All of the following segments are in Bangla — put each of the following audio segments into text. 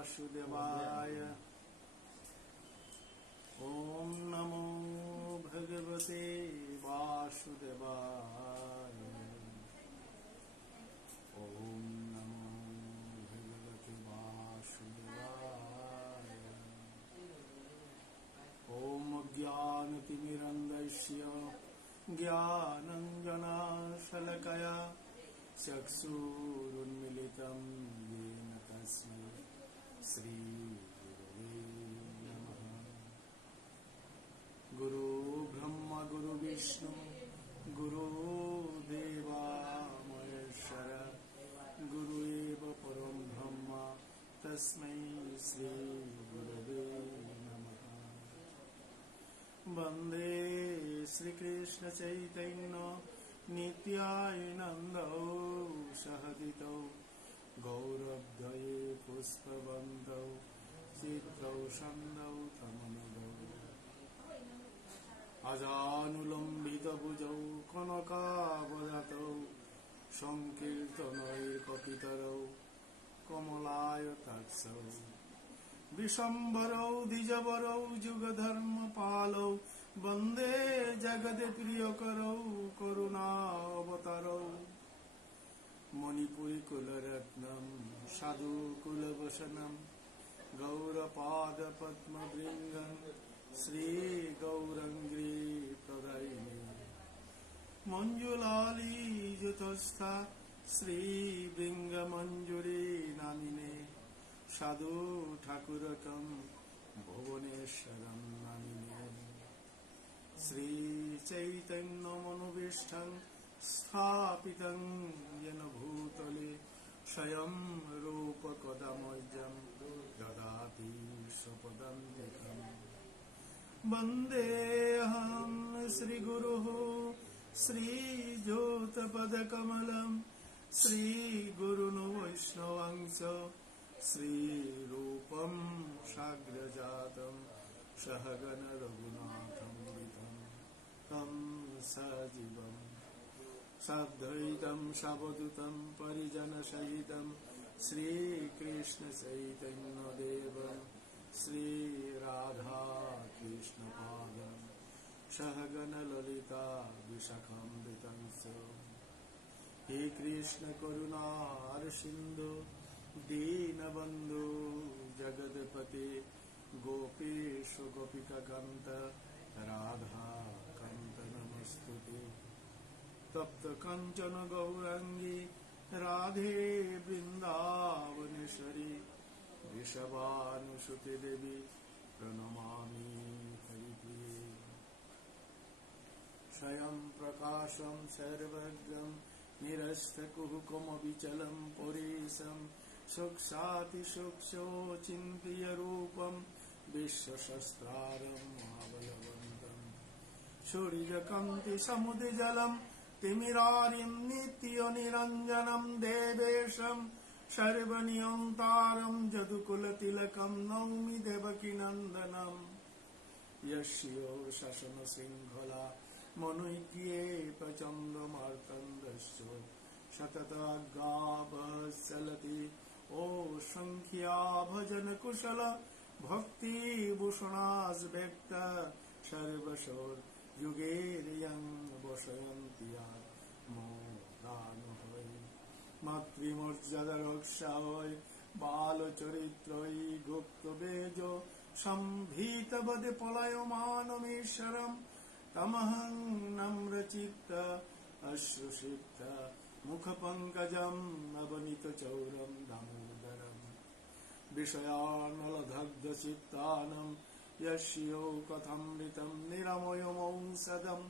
वासुदेवाय। ओम नमो भगवते वासुदेवाय। ओम नमो भगवते वासुदेवाय। ओम ज्ञानतिमिरन्धस्य ज्ञानाञ्जनशलाकया चक्षुरुन्मीलितं येन तस्मै श्रीगुरवे नमः। गुरु ब्रह्मा गुरु विष्णु गुरुदेवा महेश्वर गुरुएव परं ब्रह्म तस्मै श्रीगुरवे नमः। वन्दे श्रीकृष्ण चैतन्य नित्यानन्दौ सहदितौ गौरवद्वये पुष्पवन्तौ चित्रौ सन्दौ तमनुदौ अजानुलम्बितभुजौ कनकावदातौ संकीर्तनैकपितरौ कमलायताक्षौ विशम्बरौ द्विजवरौ जुगधर्मपालौ वन्दे जगत्प्रियकरौ करुणावतारौ मणिपुरिकुलरत्नं साधुकुलभूषणं गौरपादपद्मभृङ्गं श्रीगौरङ्गी प्रदायिनी मञ्जुलालीयुतस्था श्रीबृङ्गमञ्जुरी नामिने साधु ठाकुरकं भुवनेश्वरं नामिने श्रीचैतन्यमनोभीष्टं स्थापितं येन भूतले स्वयं रूप कदा मह्यं ददाति स्वपदान्तिकम्। वन्देऽहं श्रीगुरुः श्रीज्योतिपदकमलं श्रीगुरुन् वैष्णवांश्च श्रीरूपं साग्रजातं सहगण रघुनाथं तं सजीवं साद्वैतं सावधूतं परिजनसहितं श्रीकृष्णचैतन्यदेवं श्रीराधाकृष्णपादं सहगण ललिता विशाखान्वितं च। हे कृष्ण करुणा सिन्धु दीनबन्धु जगत्पते गोपेश गोपिकान्त राधाकान्त नमस्तुते। तप्त कंचन गौरांगी राधे वृंदावनेश्वरी वृषभानुसुते देवी प्रणमामि हरिप्रिये। स्वयं प्रकाशं सर्वज्ञं निरस्तकुहुकमविचलं पुरेशं सूक्ष्मातिसूक्ष्मचिन्त्य रूपं विश्वशस्त्रारं महाबलवन्तं सूर्यकान्ति समुद्रजलं तिमिरारिं नित्यनिरञ्जनं देवेशं सर्वनियन्तारं जदुकुलतिलकं नौमि देवकीनन्दनं। यस्य शासनशृङ्खला मनुज्ञे प्रचण्डमार्तण्डस्य सततगावत्सलति ओ सङ्ख्या भजनकुशल भक्तिभूषणास्व्यक्त सर्वशोर्युगेर्यं वसयन्ति मोदानुहै मातृमर्यादारक्षायै बालचरित्रै गुप्तबेज संभीतवदे पलायमानमीश्वरं तमहं नम्रचित्त अश्रुसिक्त मुखपङ्कजम् अवनीतचौरं दामोदरम् विषयानलदग्धचित्तानं यस्यो कथमृतं निरमयमौषधं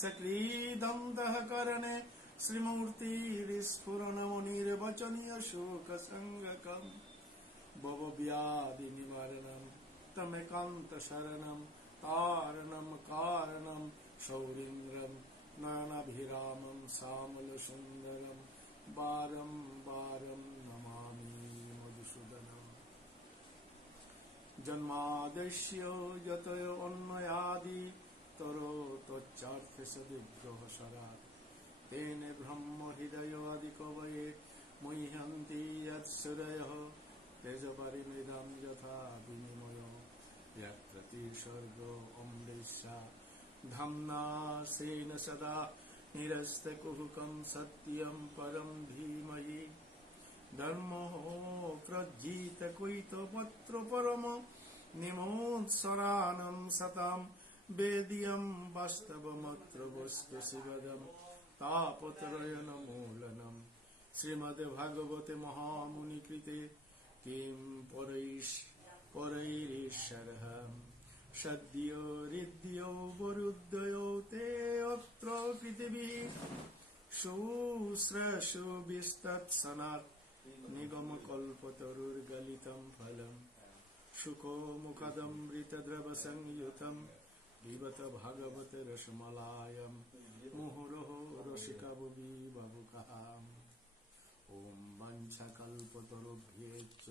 सक्रीदन्तः करणे श्रीमूर्तिर्स्फुरणमुनिर्वचनीयशोकसङ्गकम् भवव्याधिनिवारणं तमेकान्तशरणं तारणं कारणं सौरीन्द्रं नयनाभिरामं श्यामलसुन्दरं बारं बारं नमामि मधुसूदनम्। जन्माद्यस्य यतोऽन्वयादि तरो त्वच्चार्थसद्विग्रहसरात् तेने ब्रह्म हृदयादिकवये मुह्यन्ति यत्सूरयः তেজপরিমৃদম যথা বিনিময় यत्र तीर्षर्गो अमृतस्या धाम्ना स्वेन सदा निरस्तकुहकं सत्यं परं धीमहि धर्मो प्रज्ञितकुइतपत्र परम निमोत्सरानं सतां वेद्यं वास्तवमत्र वस्तु शिवदं तापत्रयनमूलनं श्रीमद्भागवते महामुनिकृते किं परैरीश्वरः सद्यो हृद्यो वरुद्यो ते अत्र पृथिवीः शुश्रूषु विस्तत्सनात् निगमकल्पतरुर्गलितं फलम् शुको मुखदमृतद्रवसंयुतं पिबत भागवत रसमलायं मुहुरहो रसिका बुभुकः ॐ वञ्चकल्पतरुभ्यश्च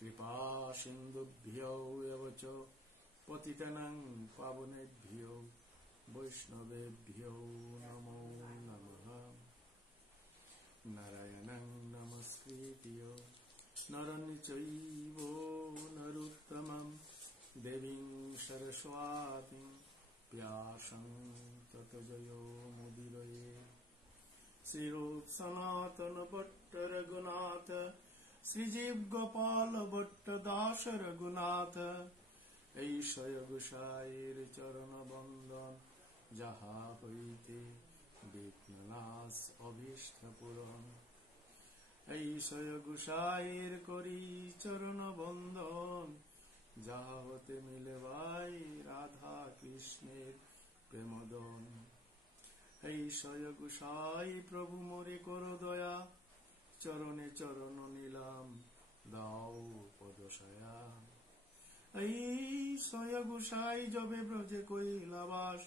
कृपा सिन्धुभ्यो एव च पतितानां पावनेभ्यो वैष्णवेभ्यो नमो नमः नारायणं नमस्कृत्य नरं चैव नरोत्तमं देवीं सरस्वतीं व्यासं ततो जयो मुदीरये श्रीरूप सनातन भट्ट रघुनाथ श्रीजीव गोपाल भट्ट दास रघुनाथ ऐशय गोसाईर चरण बंदन যাহা হইতে বিঘ্ননাশ অভীষ্ট পূরণ ऐशय गोसाईर করি চরণ বন্দন যাহা হতে মিলে ভাই রাধা কৃষ্ণের প্রেমদন ऐशय गोसाई प्रभु मोरे करो दया चरणे चरण नीलाम दाओ पदशया ऐशय गोसाई जबे ब्रजे কৈলাবাস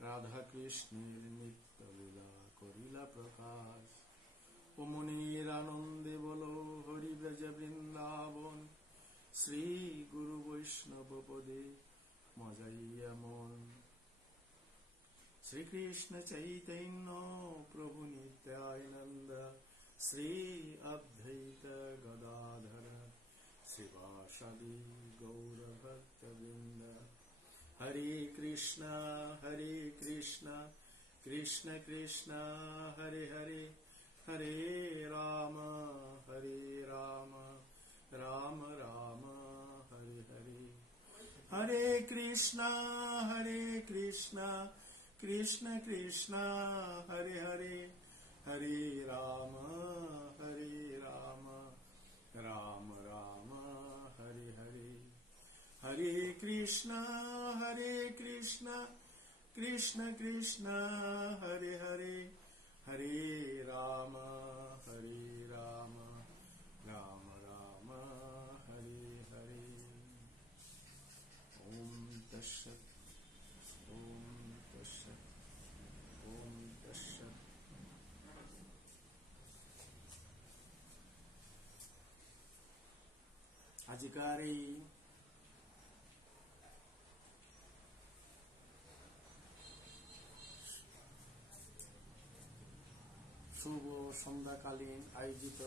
राधा कृष्णेर नित्य लीला करिला प्रकाश ও মনির আনন্দে বলো হরি ব্রজ বৃন্দাবন শ্রী গুরু বৈষ্ণব পদে মজাইয়া মন श्री कृष्ण चैतन्य प्रभु नित्यानंद श्री अद्वैत गदाधर श्रीवासादि गौर भक्त वृंद हरे कृष्ण कृष्ण कृष्ण हरे हरे हरे राम राम राम हरे हरे हरे कृष्ण कृष्ण कृष्ण हरे हरे हरे राम राम राम हरे हरे हरे कृष्ण कृष्ण कृष्ण हरे हरे हरे राम राम राम हरे हरे ओम तत्सत् ओम तत्सत् ओम तत्सत् আজকার এই শুভ সন্ধ্যাকালীন আয়োজিত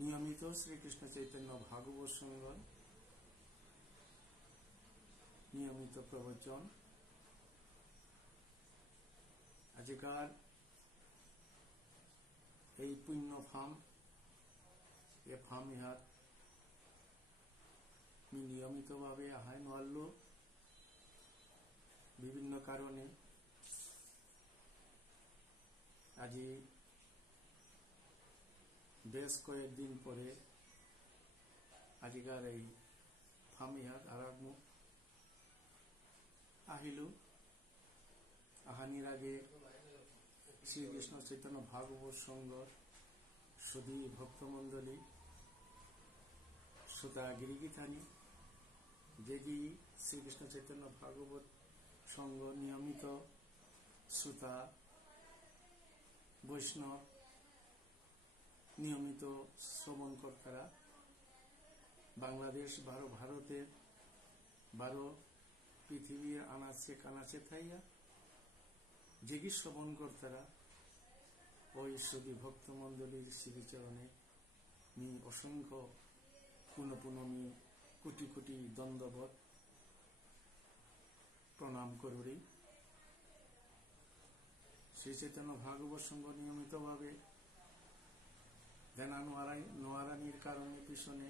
নিয়মিত শ্রীকৃষ্ণ চৈতন্য ভাগবত সংঘ নিয়মিত প্রবচন আজকার এই পুণ্য ফার্ম এ ফার্ম ইহাত নিয়মিতভাবে আহায় নোয়াল্ল বিভিন্ন কারণে আজি বেশ কয়েকদিন পরে আজিকার এই ফার্ম ইহাত আরম্ভ আহিল আহানির আগে শ্রীকৃষ্ণ চৈতন্য ভাগবত সংঘ সুধী ভক্তমণ্ডলী শ্রোতা গিরিগিথানি যেদি শ্রীকৃষ্ণ চৈতন্য ভাগবত সংঘ নিয়মিত শ্রোতা বৈষ্ণব নিয়মিত শ্রবণকর্তারা বাংলাদেশ ভারতের 12 পৃথিবীর আনাচে কানাচে থাইয়া যেগি শ্রবণকর্তারা ওই সুদী ভক্তমণ্ডলীর শ্রীচরণে মি অসংখ্য পুনঃ পুনঃ মি কোটি কোটি দণ্ডবত প্রণাম করি। শ্রী চৈতন্য ভাগবত সংঘ নিয়মিতভাবে দেনা নোয়ারানির কারণে পিছনে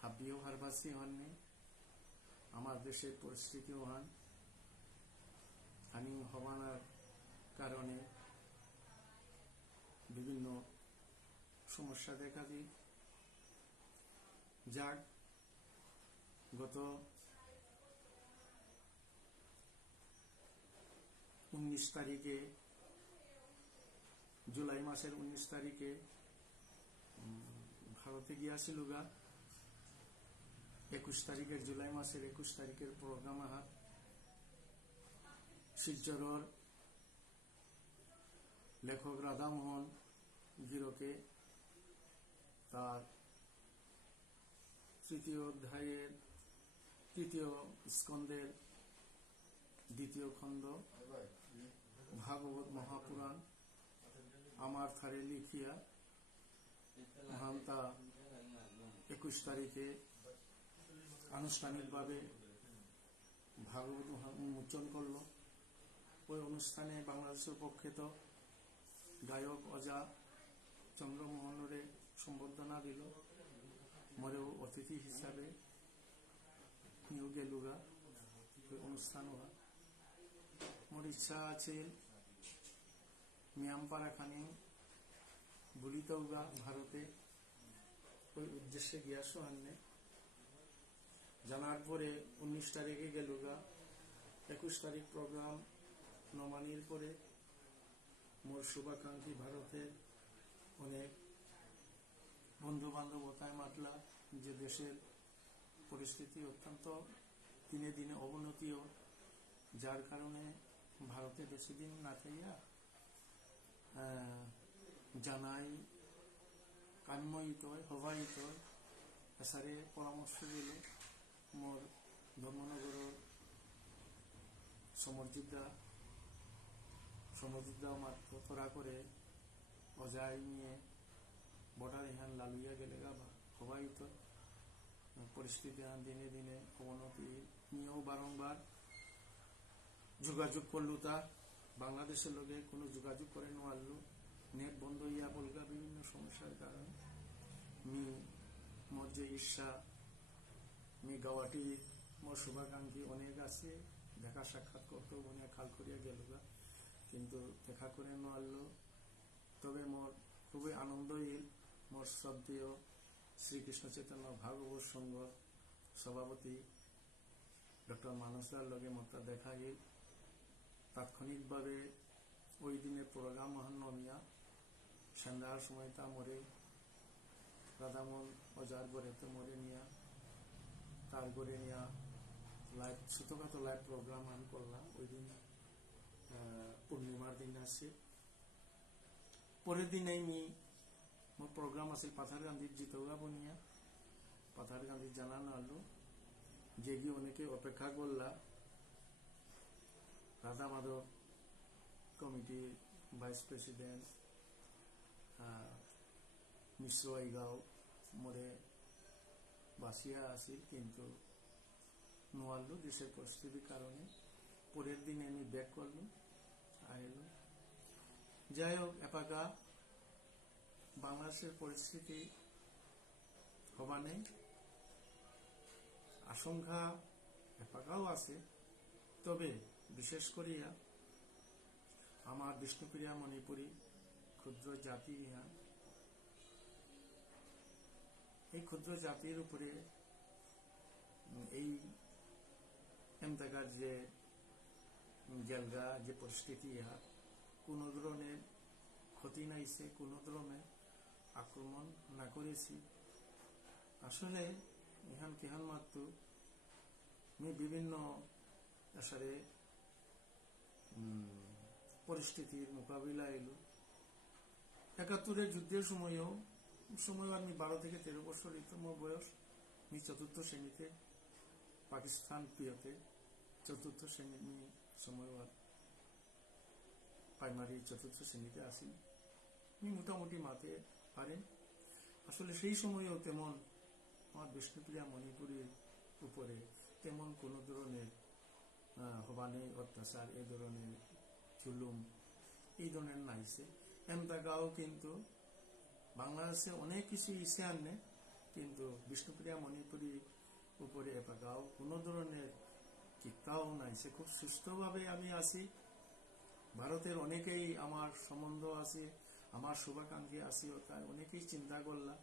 হাবিও হারবাসী হননি, আমার দেশের পরিস্থিতিও হন হানি হওয়ার কারণে বিভিন্ন সমস্যা দেখা দিই। যাক, গত 19 তারিখে, জুলাই মাসের 19 তারিখে ভারতে গিয়াছিল গা। 21 তারিখের জুলাই মাসের 21 তারিখের প্রোগ্রাম আহার শিলচরের লেখক রাধামোহন গিরকে তার তৃতীয় অধ্যায়ের তৃতীয় স্কন্ধের দ্বিতীয় খণ্ড ভাগবত মহাপুরাণ আমার থারে লিখিয়া মহান্তা 21 তারিখে আনুষ্ঠানিকভাবে ভাগবত উন্মোচন করল। ওই অনুষ্ঠানে বাংলাদেশের প্রখ্যাত গায়ক অজা চন্দ্রমোহনরে সম্বর্ধনা দিল। মরেও অতিথি হিসাবে নিউ গেলুগা ওই অনুষ্ঠান হওয়া। মোর ইচ্ছা আছে মিয়ামপাড়া খানি বুলিতৌগা ভারতে, ওই উদ্দেশ্যে গিয়াসো আননে। জানার পরে 19 তারিখে গেলুগা। 21 তারিখ প্রোগ্রাম নমানির পরে মোর শুভাকাঙ্ক্ষী ভারতের অনেক বন্ধু বান্ধবতায় মাতলা যে দেশের পরিস্থিতি অত্যন্ত দিনে দিনে অবনতিও, যার কারণে ভারতে বেশি দিন না থাইয়া জানাই কান্ময়িত হবায়িত এসারে পরামর্শ দিল মোর ধর্মনগরের সমরজিৎদা মাত্র তোরা করে অজাই নিয়ে বর্ডার ইহান লালুইয়া গেলে গা হবায়িত পরিস্থিতি দিনে দিনে অবনতি নিয়েও বারংবার যোগাযোগ করলু। তা বাংলাদেশের লোকে কোনো যোগাযোগ করে নোয়ারলু, নেট বন্ধ হইয়া বলগা বিভিন্ন সমস্যার কারণে। মোর যে ঈর্ষা গাওয়াটি মোর শুভাকাঙ্ক্ষী অনেক আছে, দেখা সাক্ষাৎ করতেও মনে খাল করিয়া গেলুগা, কিন্তু দেখা করে নোয়ারলো। তবে মোর খুবই আনন্দ হইল মোর শ্রদ্ধেয় শ্রীকৃষ্ণ চৈতন্য ভাগবত সংঘ সভাপতি ডক্টর মানসদার লগে মতো দেখা গেল। তাৎক্ষণিকভাবে ওই দিনের প্রোগ্রাম মহানমিয়া সন্ধ্যার সময় তা মরে রাধামোহন অজার গড়েতে মরে নিয়া তার গড়ে নিয়া লাইভ ছোটখাটো লাইভ প্রোগ্রাম আমি করলাম। ওই দিন পূর্ণিমার দিন আসছে। পরের দিনে মোর প্রোগ্রাম আছে পাথার গান্ধীর জিতৌগা বনিয়া। পাথার গান্ধীর জানানো আলো যে গিয়ে অনেকে অপেক্ষা করলা। রাধা মাধব কমিটির ভাইস প্রেসিডেন্ট মিশ্র আইগাও মোরে বাসিয়া আসি, কিন্তু নোয়ারলু দেশের পরিস্থিতির কারণে। পরের দিনে আমি ব্যাক করলু আইলু। যাই হোক, এপাকা বাংলাদেশের পরিস্থিতি হবা নেই, আশঙ্কা এপাকাও আছে। তবে বিশেষ করিয়া আমার বিষ্ণুপ্রিয়া মণিপুরী ক্ষুদ্র জাতি ইহা, এই ক্ষুদ্র জাতির উপরে এই এমতাকার যে গেলগা যে পরিস্থিতি ইহা কোন ধরনের ক্ষতি নাইছে, কোন ধরনের আক্রমণ না করেছি। আসলে ইহান কেহান মাত্র বিভিন্ন আসারে পরিস্থিতির মোকাবিলা এলো। 71-এর যুদ্ধের সময়ও আমি 12 থেকে 13 বছর মোর বয়স। আমি 4th শ্রেণীতে পাকিস্তান প্রিয়তে 4th শ্রেণীর সময় প্রাইমারি 4th শ্রেণীতে আসি, আমি মোটামুটি মাতে পারেন। আসলে সেই সময়েও তেমন আমার বিষ্ণুপ্রিয়া মণিপুরীর উপরে তেমন কোনো ধরনের হবানি অত্যাচার, এই ধরনের জুলুম এই ধরনের নাইছে। এমদাগাও কিন্তু বাংলাদেশে অনেক কিছু ইসে আনে, কিন্তু বিষ্ণুপ্রিয়া মণিপুরী উপরে এপাগাও কোনো ধরনের কিতাও নাইছে। খুব সুস্থভাবে আমি আছি। ভারতের অনেকেই আমার সম্বন্ধ আছে, আমার শুভাকাঙ্ক্ষী আছি, তাই অনেকেই চিন্তা করলা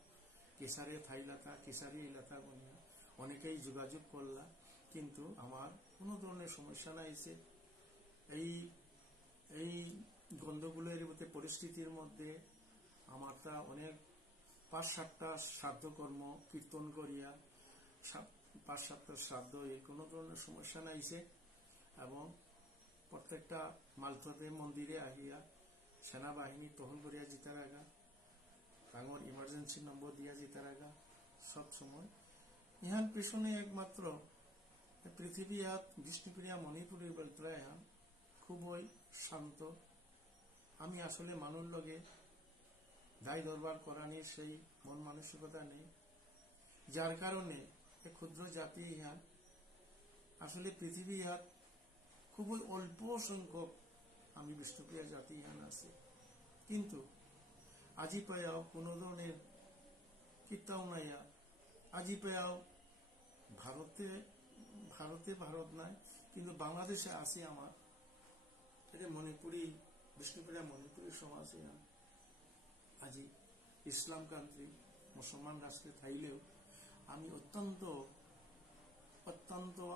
কেসারে থাইলাতা কেসারি এলাকা বনিয়া অনেকেই যোগাযোগ করলা, কিন্তু আমার কোনো ধরনের সমস্যা নাইছে। এই এই গন্ডগোলের পরিস্থিতির মধ্যে আমার তা অনেক 5-7টা শ্রাদ্ধ কর্ম কীর্তন করিয়া 5-7টা শ্রাদ্ধ এর কোনো ধরনের সমস্যা নাইছে। এবং প্রত্যেকটা মালথতে মন্দিরে আহিয়া সেনাবাহিনী টহল করিয়া জিতার আগা, ডাঙর ইমার্জেন্সি নম্বর দিয়া জিতার আগা সব সময় ইহান পিছনে একমাত্র পৃথিবী হাত বিষ্ণুপ্রিয়া মণিপুরের বলতরা ইহান খুবই শান্ত। আমি আসলে মানুষ লগে দায় দরবার করানি সেই মন মানসিকতা নেই, যার কারণে ক্ষুদ্র জাতি ইহান আসলে পৃথিবী হাত খুবই অল্প সংখ্যক আমি বিষ্ণুপ্রিয়া জাতি ইহান আছে। কিন্তু আজি পায়াও কোনো ধরনের কিতাও নাইয়া, আজি পায়াও ভারতে ভারত নাই, কিন্তু বাংলাদেশে আছে আমার এটা মণিপুরী বিষ্ণুপ্রিয়া মণিপুরী সমাজ ইহান আজি ইসলাম কান্ট্রি মুসলমান রাষ্ট্রে থাইলেও আমি অত্যন্ত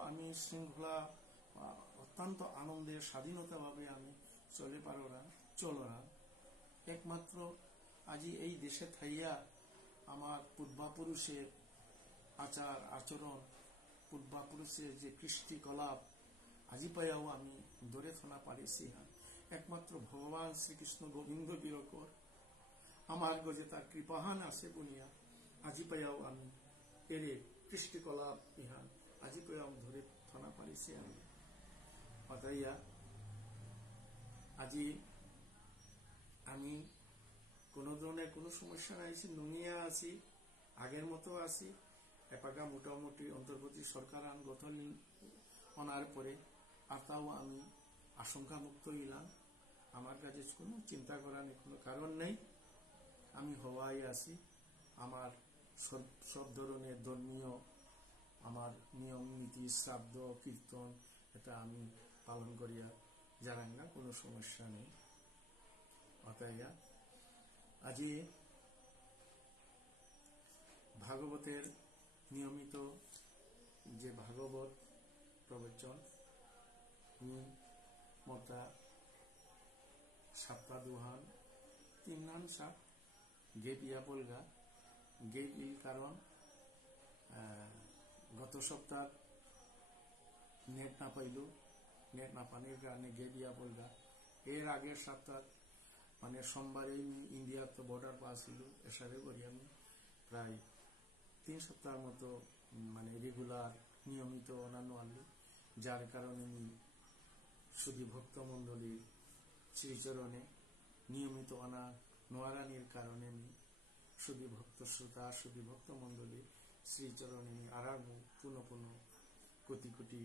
আমি শৃঙ্খলা অত্যন্ত আনন্দের স্বাধীনতাভাবে আমি চলরা একমাত্র আজি এই দেশে থাইয়া আমার পূর্বাপুরুষের আচার আচরণ, পূর্বাপুরুষের যে কৃষ্টিকলাপ আজি পায়াও আমি ধরে থানা পারিছি। একমাত্র ভগবান শ্রীকৃষ্ণ গোবিন্দ বীরকর আমার গজে তার কৃপাহান আছে বুনিয়া আজি পায়াও আমি এরে কৃষ্টিকলাপ ইহান আজি পায়াও ধরে থানা পারিছি। আমি অতাইয়া আজি আমি কোনো ধরনের কোনো সমস্যা নাইছি, নুনিয়া আছি, আগের মতো আছি। এপাকা মোটামুটি অন্তর্বর্তী সরকার গঠন অনার পরে আর তাও আমি আশঙ্কা মুক্ত হইলাম। আমার কাছে কোনো চিন্তা করার কোনো কারণ নেই, আমি হওয়াই আছি। আমার সব ধরনের ধর্মীয় আমার নিয়ম নীতি শ্রাদ্ধ কীর্তন এটা আমি পালন করিয়া জানাঙ্গা, কোনো সমস্যা নেই। অতাইয়া আজি ভাগবতের নিয়মিত যে ভাগবত প্রবচন মতা 7টা দুহান 3 সাত গেপ ইয়া বলগা গেপ ইল কারণ গত সপ্তাহ নেট না পাইল, নেট না পানির কারণে গেপ ইয়া বলগা। এর আগের সপ্তাহ মানে সোমবারে ইন্ডিয়ার তো বর্ডার পাস হইল, এসারে করি আমি প্রায় 3 সপ্তাহের মতো মানে রেগুলার নিয়মিত অন্যান্য আনলো, যার কারণে আমি শুধু ভক্তমণ্ডলীর শ্রীচরণে নিয়মিত অনা নোয়ারানির কারণে আমি শুধু ভক্ত শ্রোতা শুধু ভক্তমণ্ডলীর শ্রীচরণে আমি আরাম পুনঃ কোটি কোটি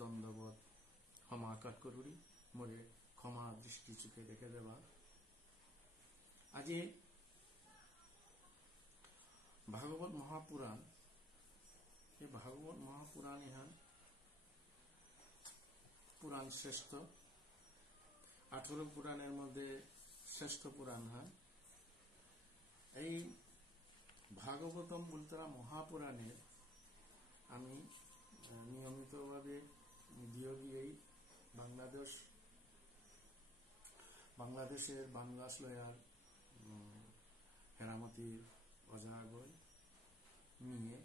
দণ্ডবোধ ক্ষমা কাটকরুরি মোরে ক্ষমা দৃষ্টি চোখে দেখে দেবা। আজি ভাগবত মহাপুরাণ, এই ভাগবত মহাপুরাণ ইহান পুরাণ শ্রেষ্ঠ 18 পুরাণের মধ্যে শ্রেষ্ঠ পুরাণ হয়। এই ভাগবতম উল্তরা মহাপুরাণের আমি নিয়মিতভাবে ভিডিও দিয়েই বাংলাদেশের বাংলাশ্লয়ার হেরামতির অজাগর নিয়ে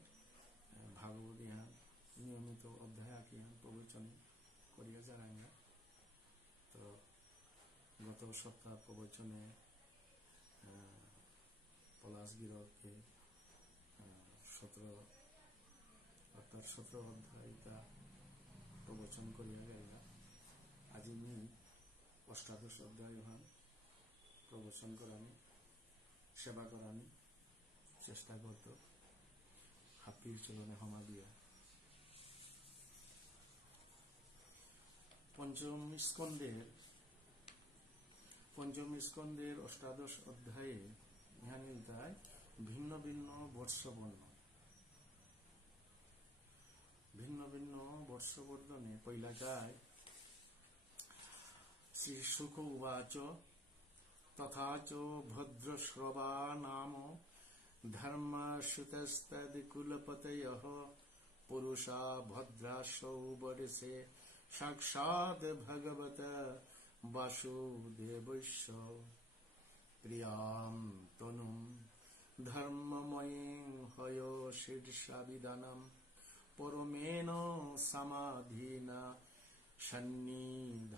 ভাগবত ইহান নিয়মিত অধ্যায় ইহান প্রবচন করিয়া জানাঙ্গা। তো গত সপ্তাহ প্রবচনে পলাশগিরকে 17 অধ্যায়টা প্রবচন করিয়া গেলা। আজি আমি অষ্টাদশ অধ্যায় ওহান প্রবচন করানি, সেবা করানি চেষ্টা করত হাপ্পির চরণে ক্ষমা দিয়া। পঞ্চম স্কন্ধের অষ্টাদশ অধ্যায়ে ইহানি তাই ভিন্ন ভিন্ন বর্ষবর্ধনে পৈলা যায় শ্রী শুক উবাচ তথা চ ভদ্রশ্রবা নাম ধর্মশ্রুতস্তদ্কুলপতয়ঃ পুরুষা ভদ্রাসৌ বর্ষে সাক্ষাৎ ভগবত বাসুদেবস্য প্রিয়াম তনুম ধর্মময়ীং হয় শীর্ষাবিদানম পরমেণ সমাধিনা সন্নিধাপেদ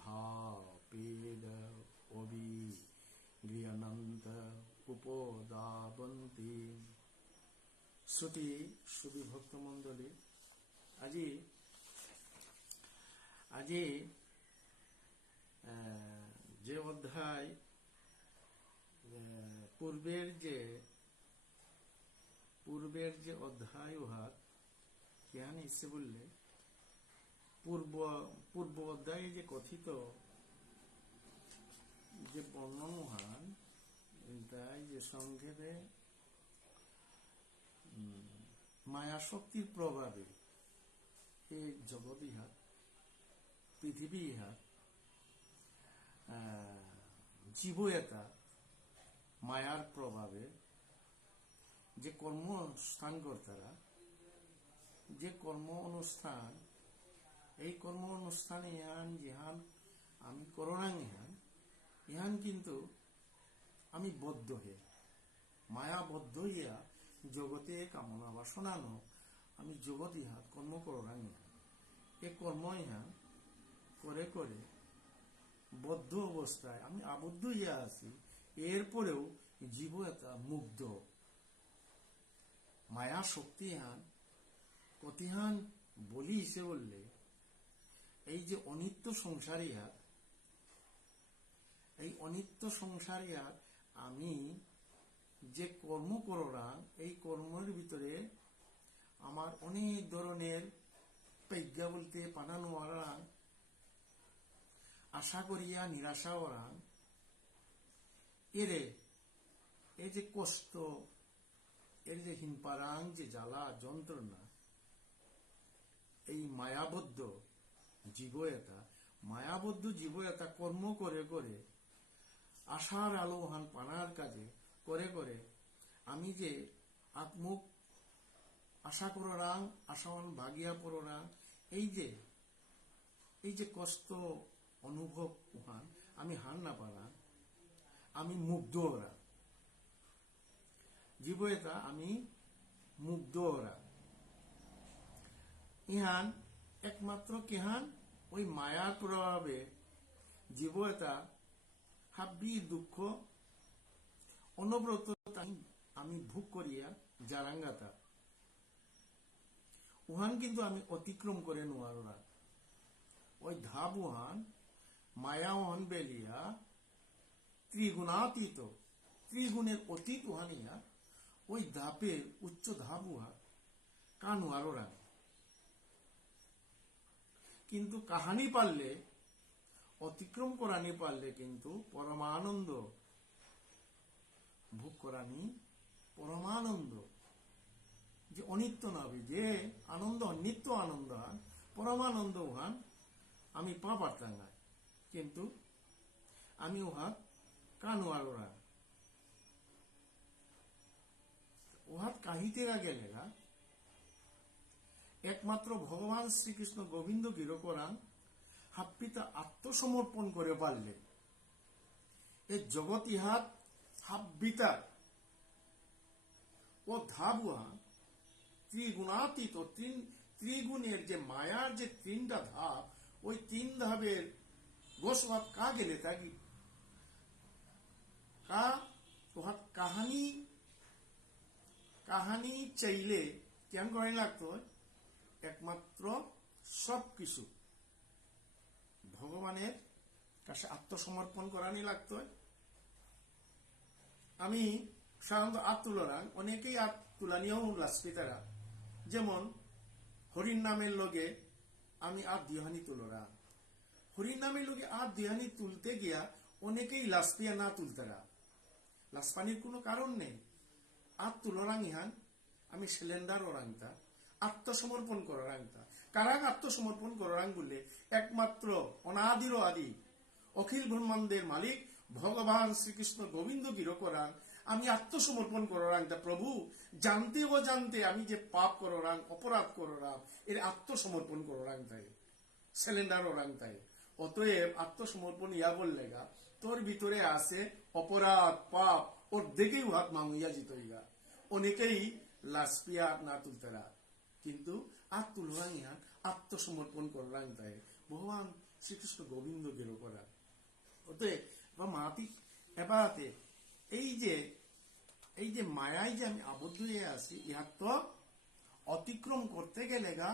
অভিগৃহনন্ত উপদাবন্তি। শ্রুতি ভক্ত মণ্ডলী, আজি যে অধ্যায় পূর্বের যে অধ্যায় উহাত জ্ঞান ইচ্ছে বললে পূর্ব অধ্যায়ে যে কথিত যে বর্ণন উহান তাই যে সংক্ষেপে মায়া শক্তির প্রভাবে এই জগৎ ইহাত পৃথিবী ইহাত জীব এটা মায়ার প্রভাবে যে কর্মস্থান কর্তারা যে কর্ম অনুষ্ঠান এই কর্ম অনুষ্ঠান ইহান আমি করোনাং ইহান কিন্তু আমি বদ্ধ হে মায়া বদ্ধ ইয়া জগতে কামনা বাসনা ন আমি জগৎ ইহাত কর্ম করোনাং এ কর্ম ইহান করে করে বদ্ধ অবস্থায় আমি আবদ্ধ ইয়া আছি। এরপরেও জীব এটা মুগ্ধ মায়া শক্তি হান কতিহান বলি হিসেবে বললে এই যে অনিত্য সংসারী হাত এই অনিত্য সংসারী হাত আমি যে কর্ম করলাম এই কর্মের ভিতরে আমার অনেক ধরনের প্রজ্ঞা বলতে পানানো ওরাং আশা করিয়া নিরাশা ওরাং এই যে কষ্ট এর যে হিংপারাং যে জ্বালা যন্ত্রণা এই মায়াবদ্ধ জীব এটা কর্ম করে করে আশার আলোহান পানার কাজে করে করে আমি যে আত্মুখ আশা কররাং আশাওয়ান ভাগিয়া পড়রাং এই যে কষ্ট অনুভব উহান আমি হান না পারা আমি মুগ্ধ ওরা জীব এটা আমি মুগ্ধ ওরা ইহান একমাত্র কেহান ওই মায়ার প্রভাবে জীব এটা হাব্বি দুঃখ অনবরত আমি ভোগ করিয়া জারাঙ্গাতা উহান কিন্তু আমি অতিক্রম করে নোয়ারা ওই ধাপ উহান মায়া ওহান বেলিয়া ত্রিগুণাতীত ত্রিগুণের অতীত উহানিয়া ওই ধাপের উচ্চ ধাপ উহা কানুয়ারা কিন্তু কাহানি পারলে অতিক্রম করানি পারলে কিন্তু পরমানন্দ ভোগ করানি পরমানন্দ যে অনিত্য নবী যে আনন্দ নিত্য আনন্দ পরমানন্দ উহান আমি পা পারতাম না কিন্তু আমি উহাত কানুয়ারা উহাত কাহিতে গেলে একমাত্র ভগবান শ্রীকৃষ্ণ গোবিন্দ গিরকরান হাপ্পিতা আত্মসমর্পণ করে পারলে এই জগৎ ইহাত হাব্বিতা ও ধাবুয়া ত্রিগুণাতীত ত্রিগুণের যে মায়ার যে তিনটা ধাপ ওই তিন ধাপের গোসভাব কা গেলে তাকি কা ওহাত কাহানি চাইলে কেন করে লাগতো একমাত্র সব কিছু ভগবানের কাছে আত্মসমর্পণ করানি লাগতো। আমি সাধারণত আত তুলরাং অনেকেই আত তুলানিও লাসপি তারা, যেমন হরির নামের লগে আমি আত দিহানি তুলরা, হরির নামের লগে আত দিহানি তুলতে গিয়া অনেকেই লাসপিয়া না তুলতারা। লাসপানির কোনো কারণ নেই। আত তুলরাং ইহান আমি সিলিন্ডার ওরাংতা আত্মসমর্পণ করাংতা। কারাং আত্মসমর্পণ করাং বললে একমাত্র অনাদির আদি অখিল ব্রহ্মাণ্ডের মালিক ভগবান শ্রীকৃষ্ণ গোবিন্দ গির করাং আমি আত্মসমর্পণ করাং। তা প্রভু জানতে অজান্তে আমি যে পাপ করাং অপরাধ করাং এর আত্মসমর্পণ করাং তাই সিলিন্ডার ওরাং তাই। অতএব আত্মসমর্পণ ইয়া বললেগা তোর ভিতরে আছে অপরাধ পাপ ওর দেখেই হাত মাঙ্গিয়া জিতইগা। অনেকেই লাসপিয়া না তুলতেরা, কিন্তু আত তুলরাং ইহান আত্মসমর্পণ করাং তাই ভগবান শ্রীকৃষ্ণ গোবিন্দ গেরো করা। অতএব মাতি এবারে এই যে মায়ায় যে আমি আবদ্ধ হয়ে আছি ইহার তো অতিক্রম করতে গেলে গা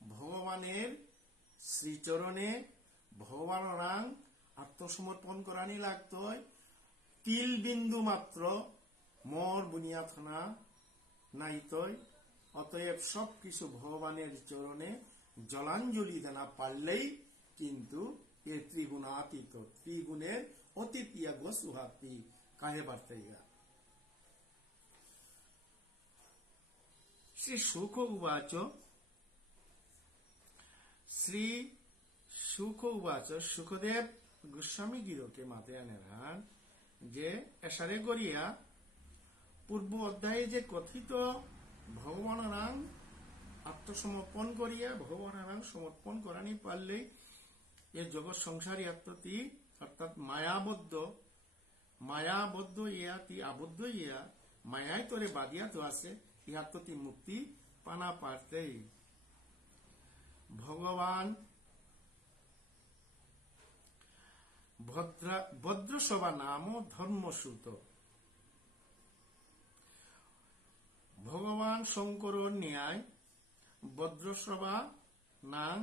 ভগবানের শ্রীচরণে ভগবান রাং আত্মসমর্পণ করানি লাগতো। তিল বিন্দু মাত্র মর বুনিয়াথনা নাইতই। অতএব সবকিছু ভগবানের চরণে জলাঞ্জলি দেনা পারলেই কিন্তু এর ত্রিগুণাতীত ত্রিগুণের অতীত ইয়া গোসুহাতি কাহে বার্তাইগা। শ্রী শুক উবাচ শ্রী শুক উবাচ সুখদেব গোস্বামী গিরকে মাতে আনেন যে এসারে গড়িয়া পূর্ব অধ্যায়ে যে কথিত ভগবানারাং আত্মসমর্পণ করিয়া ভগবানারাং সমর্পণ করানি পারলেই এর জগৎ সংসারী আত্মতি অর্থাৎ মায়াবদ্ধ ইয়া তি আবদ্ধ ইয়া মায়ায় তোরে বাদিয়া তো আছে ইহাত্মতি মুক্তি পানা পারতেই ভগবান ভদ্রসভা নাম ধর্মসূত। ভগবান শঙ্কর ন্যায় ভদ্রসভা নাং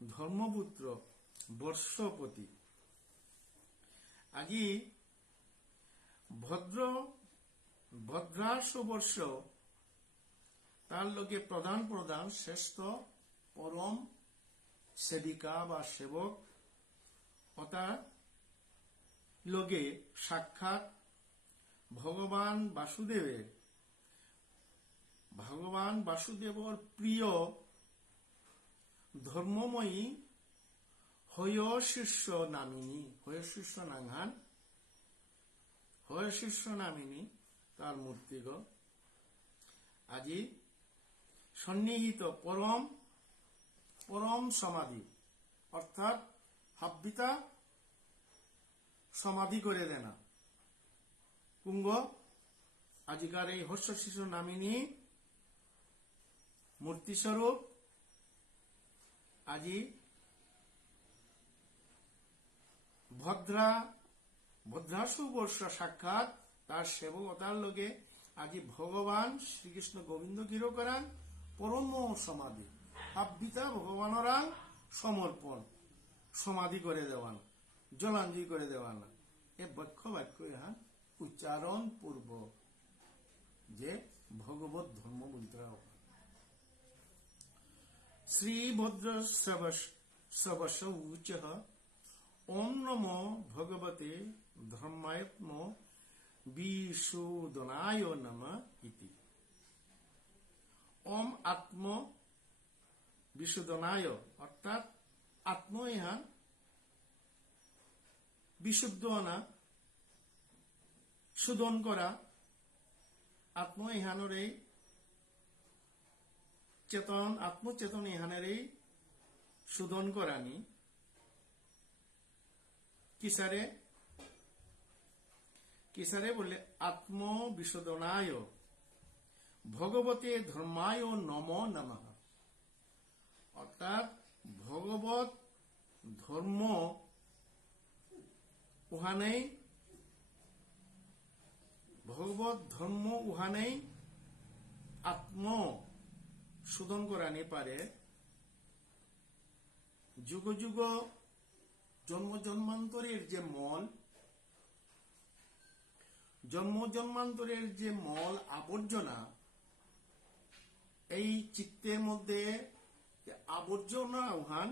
ধর্মপুত্র বর্ষপতি। আজি ভদ্রাশ বর্ষ তার লগে প্রধান শ্রেষ্ঠ পরম সেবিকা বা সেবক অতার লগে সাক্ষাৎ ভগবান বাসুদেবর প্রিয় ধর্মময়ী হয়শীর্ষ নামিনী তার মূর্তিগ আজি সন্নিহিত পরম সমাধি অর্থাৎ হাব্বিতা সমাধি করে দেনা কুঙ্গ আজিকার এই হর্ষশীর্ষ নামিনী মূর্তিস্বরূপ আজি ভদ্রাসু বর্ষ সাক্ষাৎ তার সেবকতার লগে আজি ভগবান শ্রীকৃষ্ণ গোবিন্দ গিরো করান পরম সমাধি আব্বিতা ভগবানরাং সমর্পণ সমাধি করে দেওয়ান জলাঞ্জলি করে দেওয়ান। এ বাক্য ইহা উচ্চারণ পূর্ব যে ভগবত ধর্ম বলতে শ্রীভদ্র সবস উচ্চ ওম নমো ভগবতে ধর্মাত্ম বিশুদনায় নমঃ ইতি। ওম আত্ম বিশুদনায় অর্থাৎ আত্ম ইহা বিশুদ্ধ না শোধন করা আত্ম ইহানের এই চেতন আত্মচেতন ইহানের এই শোধন করানি কিসারে বললে আত্ম বিশোধনায় ভগবতে ধর্মায় নমো নমঃ অর্থাৎ ভগবত ধর্ম উহানেই আত্ম শোধন করানি পারে। যুগ যুগ জন্ম জন্মান্তরের যে মল, জন্ম জন্মান্তরের যে মল আবর্জনা, এই চিত্তের মধ্যে আবর্জনা উহান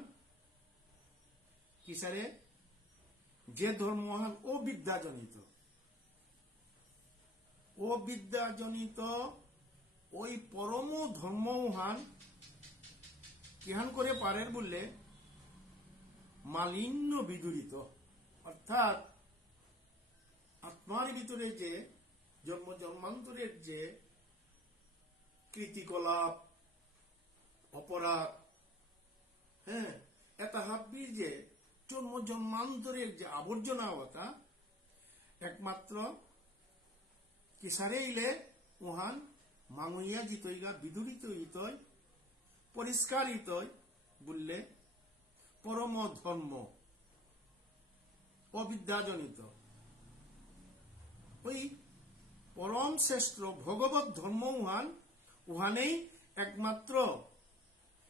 কিসারে যে ধর্মহান অবিদ্যাজনিত, অবিদ্যাজনিত ওই পরম ধর্ম উহান কিহান করে পারের বললে মালিন্য বিদূরিত, অর্থাৎ আত্মার ভিতরে যে জন্ম জন্মান্তরের যে কৃতিকলাপ, অপরাধ, এটা হাব্বির যে জন্ম জন্মান্তরের যে আবর্জনা হতা একমাত্র কিসারে ইলে উহান মাঙইয়া জিতইগা বিদূরিত ইতয় পরিষ্কার ইতয় বললে পরম ধর্ম অবিদ্যাজনিত ওই পরম শ্রেষ্ঠ ভগবত ধর্ম উহান উহানেই একমাত্র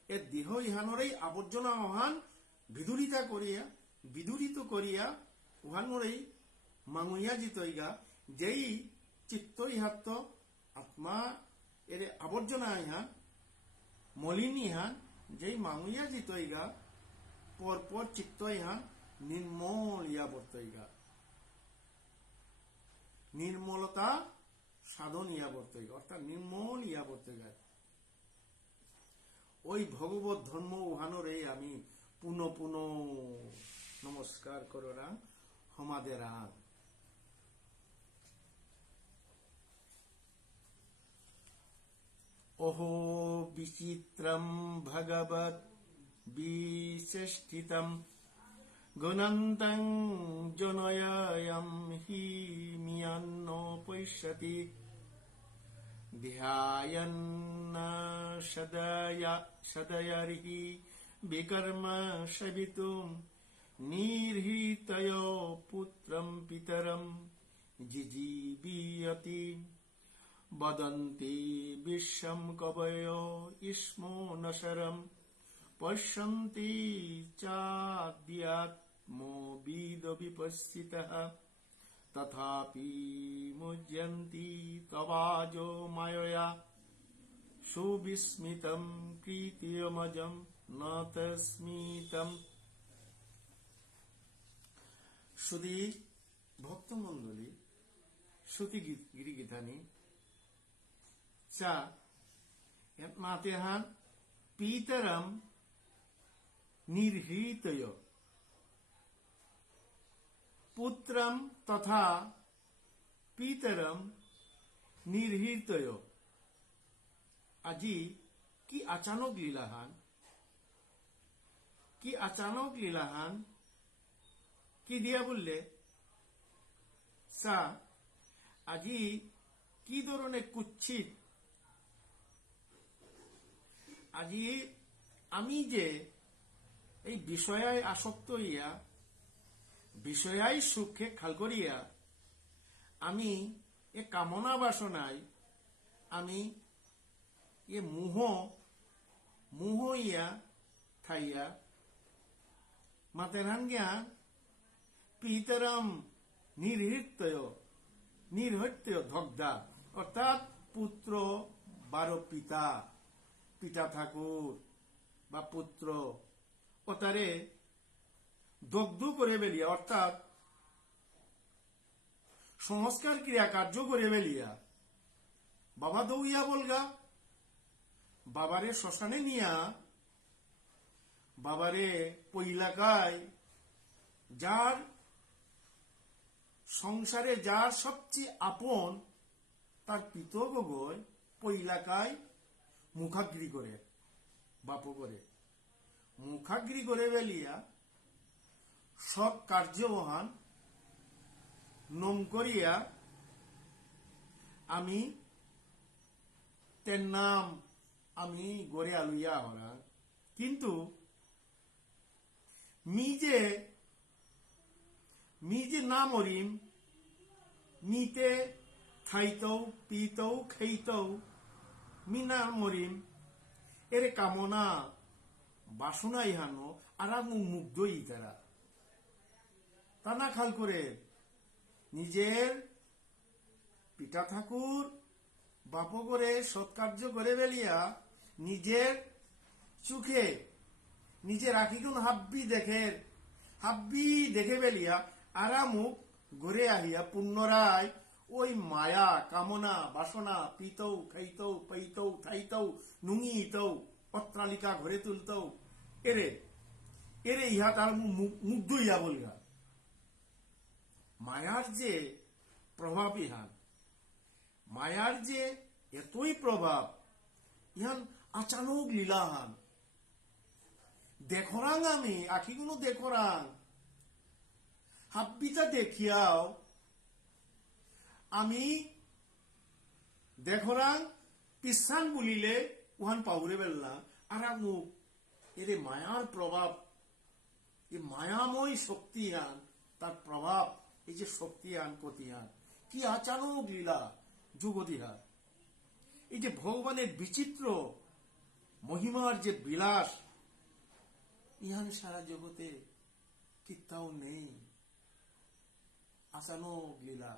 এ দেহ ইহানরেই আবর্জনা উহান বিদূরিত করিয়া উহানরেই মাঙইয়া জিতইগা যেই চিত্ত ইহাত্ত আত্মা এর আবর্জনা ইহান মলিন ইহান যেই মাঙইয়া জিতইগা পরপর চিত্ত ইহান নির্মল ইয়া বর্তইগা, নির্মলতা সাধন ইয়া বর্তইগা, অর্থাৎ নির্মল ইয়া বর্তইগা। ওই ভগবত ধর্ম উহানরে আমি পুনঃ পুনঃ নমস্কার করা হমাদের আন। ওহো বিচিত্রম ভগবত বিশেষ্টিতম গুণন্তং জনয়ায়ম হি মিয়ান্ন পৈষ্যতি ধ্যায়ন্ন সদয়ারিহি বিকর্ম সবিতুম নির্হিতয় পুত্রম পিতরম জিজীবীয়তি বদন্তি বিশ্বম কবয়ো ইস্মো নশরম পশ্যন্তি চাদ্যাত্মো বিদ বিপশ্চিতঃ তথাপি মুহ্যন্তি তবাজো মায়য়া সুবিস্মিতম কৃতিয়মজম ন তস্মিতম। শুধু ভক্তমণ্ডলী শ্রুতি গিরিগীতানি চা মাতেহান পিতরম নির্হিতয় পুত্রম তথা পিতরম নির্হিতয়। আজি কি আচানক লীলাহান, কি আচানক লীলাহান, কি দিয়া বললে সা আজি কি ধরনের কুচ্ছিত, আজি আমি যে এই বিষয়ায় আসক্ত হইয়া বিষয়ায় সুখে খাল করিয়া আমি এ কামনা বাসনায় আমি এ মোহ ইয়া থাইয়া মাতেরান জ্ঞান পিতরম নির্হিত্য ধগ্ধা, অর্থাৎ পুত্র 12 পিতা ঠাকুর বা পুত্র ওতারে দগ্ধ করে বেলিয়া, অর্থাৎ সংস্কার ক্রিয়া কার্য করে বেলিয়া বাবা দৌইয়া বলগা, বাবারে শ্মশানে নিয়া বাবারে পইলাকায় যার সংসারে যার সবচেয়ে আপন তার পিতগয় পইলাকায় মুখাগ্রি করে বাপ করে মুখাগ্রি করে বেলিয়া সব কার্যবহান নম করিয়া আমি তের নাম আমি গড়ে আলুইয়া হরা, কিন্তু মি যে না মরিম, মিতে খাইতৌ পিতৌ খেইতৌ মি না মরিম এর কামনা বাসনা ইহানো আর মুগ্ধ ইতারা তা না খাল করে নিজের পিতা ঠাকুর বাপ করে সৎকার্য করে বেলিয়া নিজের চোখে নিজের আখিগুন হাব্বি দেখে বেলিয়া আরামুখ ঘুরে আহিয়া পুনরায় ওই মায়া কামনা বাসনা পিতৌ খাইতৌ পাইতৌ ঠাইতৌ নুঙিতৌ অট্টালিকা ঘরে তুলতৌ এরে ইহা তার মুগ্ধ ইহা বলগা মায়ার যে প্রভাব ইহান মায়ার যে এতই প্রভাব ইহান আচানক লীলাহান দেখরাং আমি আখিগুলো দেখরাং হাব্বিটা দেখিয়াও আমি দেখরাং পিসান বলিলে উহান পাউরে বেলনা আর মুখ এরে মায়ার প্রভাব এই মায়াময় শক্তিহান তার প্রভাব এই যে শক্তিহান কতিহান কি আচানক লীলা যুগতিহান এই যে ভগবানের বিচিত্র মহিমার যে বিলাস ইহান সারা জগতে কিত্তাও নেই আচানক লীলা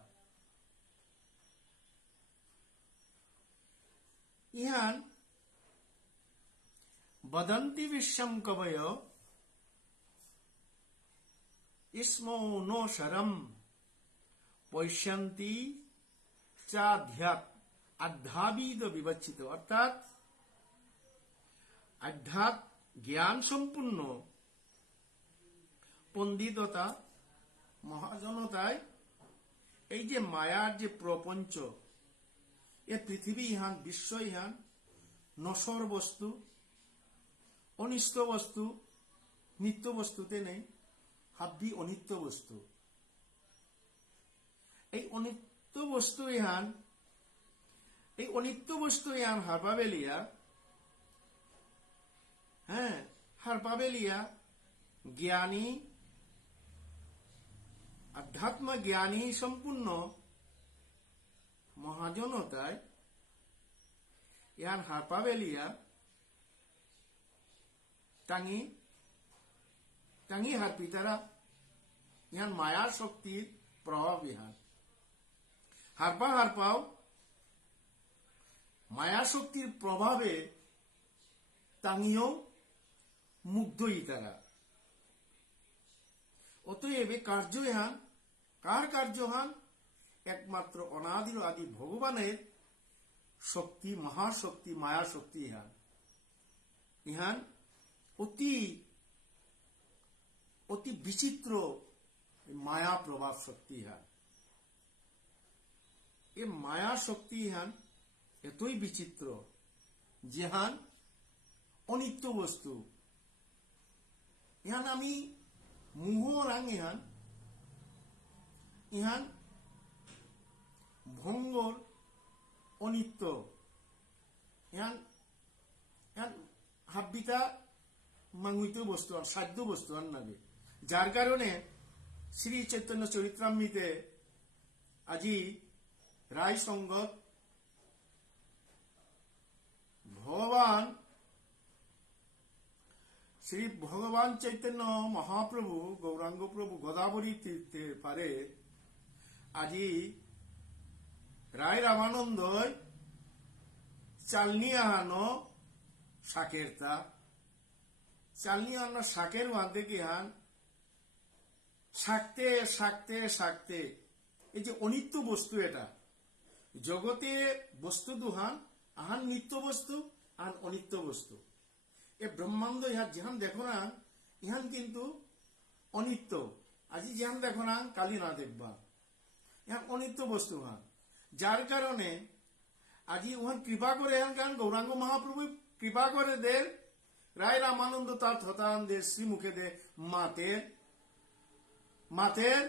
ইহান বদন্তি বিশ্বম কবয় ইসমো নো শরম পৈশ্যন্তি চাধ্যাত আধ্যাবিদ বিবচ্ছিত অর্থাৎ আধ্যাত্ম জ্ঞান সম্পূর্ণ পণ্ডিততা মহাজনতায় এই যে মায়ার যে প্রপঞ্চ এ পৃথিবী ইহান বিশ্ব ইহান নশ্বর বস্তু অনিষ্ট বস্তু নিত্য বস্তুতে নেই হাব্বি অনিত্য বস্তু এই অনিত্য বস্তু ইহান হারপাবেলিয়া হারপাবেলিয়া জ্ঞানী আধ্যাত্ম জ্ঞানী সম্পূর্ণ মহাজনতায় ইহান হারপাবেলিয়া টাঙি হারপি তারা ইহান মায়ার শক্তির প্রভাব ইহান হারপাও মায়া শক্তির প্রভাবে টাঙিও মুগ্ধই তারা অতএব কার্য ইহান কার কার্য হান একমাত্র অনাদির আদি ভগবানের শক্তি মহাশক্তি মায়া শক্তি ইহান অতি বিচিত্র মায়া প্রভাব শক্তি ইহান এ মায়া শক্তি ইহান এতই বিচিত্র যেহান অনিত্য বস্তু ইহান আমি মুহরাং ইহান ভঙ্গর অনিত্য ইহান হাব্বিতা মাঙ্গুইত বস্তু আর সাধ্য বস্তু আর নাগে যার কারণে শ্রী চৈতন্য চরিত্রামৃতে আজি রায় সঙ্গত শ্রী ভগবান চৈতন্য মহাপ্রভু গৌরাঙ্গ প্রভু গোদাবরী তীর্থে পারে আজি রায় রামানন্দ চালনি আহানো শাকের বাঁধে কি হান শাকতে এই যে অনিত্য বস্তু এটা জগতে বস্তু দুহান আহান নিত্য বস্তু আর অনিত্য বস্তু এ ব্রহ্মাণ্ড ইহার যেহান দেখো না ইহান কিন্তু অনিত্য আজি যেহান দেখো না কালি না দেখবা ইহান অনিত্য বস্তু হান যার কারণে আজি উহান কৃপা করে কারণ গৌরাঙ্গ মহাপ্রভু কৃপা করে দে রায় রামানন্দ তার থতান দে শ্রীমুখে দে মাতের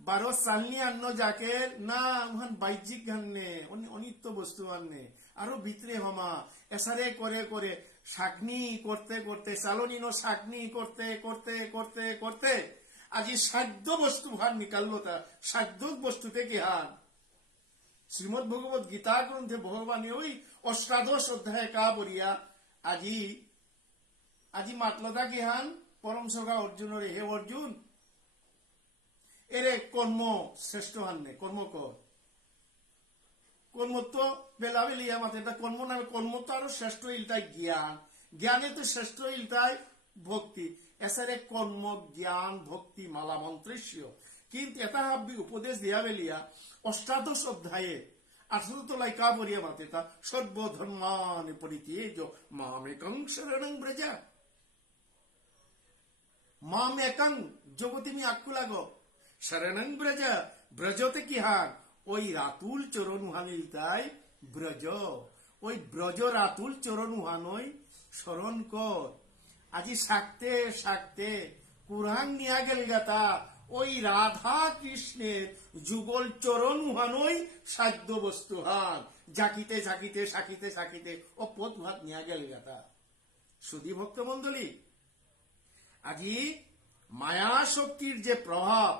12 সালনি আন্ন যাকে না উহান বাহ্যিক গান্নে অনিত্য বস্তু আননে আরো ভিতরে হমা এসারে করে শাকনি করতে চালনিনো শাকনি করতে আজি সাধ্য বস্তু হান নিকাললো তা সাধ্য বস্তু থেকে হান শ্রীমদ ভগবত গীতা গ্রন্থে ভগবানে ওই অষ্টাদশ অধ্যায় কা বলিয়া আজি মাতলতা কি হান পরম সখা অর্জুনরে হে অর্জুন এরে কর্ম শ্রেষ্ঠ হান্নে কর্ম কর কর্ম তো বেলাবেলি আমাদের এটা কর্ম না কর্ম তো আরো শ্রেষ্ঠ ইলটাই জ্ঞান জ্ঞানে তো শ্রেষ্ঠ ইলটাই ভক্তি এসারে কর্ম জ্ঞান ভক্তি মালা মন্ত্রেশ্য কিন্তু এটা হাব্বি উপদেশ দিয়া বেলিয়া অষ্টাদশ অধ্যায়ে 18 তলায় কা বলিয়া মাতে তা সর্বধর্মান পরিত্যজ্য মামেকং শরণং ব্রজ মামেকং জগতিমি আক্কু লাগো শরণং ব্রজ ব্রজতে কি হার ওই রাতুল চরণুহানিল তাই ব্রজ ওই ব্রজ রাতুল চরণুহানই স্মরণ কর আজি সাকতে সাকতে কুরআন নিয়া গেল গাতা ওই রাধা কৃষ্ণের যুগল চরণুহানই সাধ্য বস্তু হান জাকিতে জাকিতে সাকিতে সাকিতে ও পথ ভাত নিয়া গেল গাতা সুধী ভক্ত মন্ডলী আজি মায়া শক্তির যে প্রভাব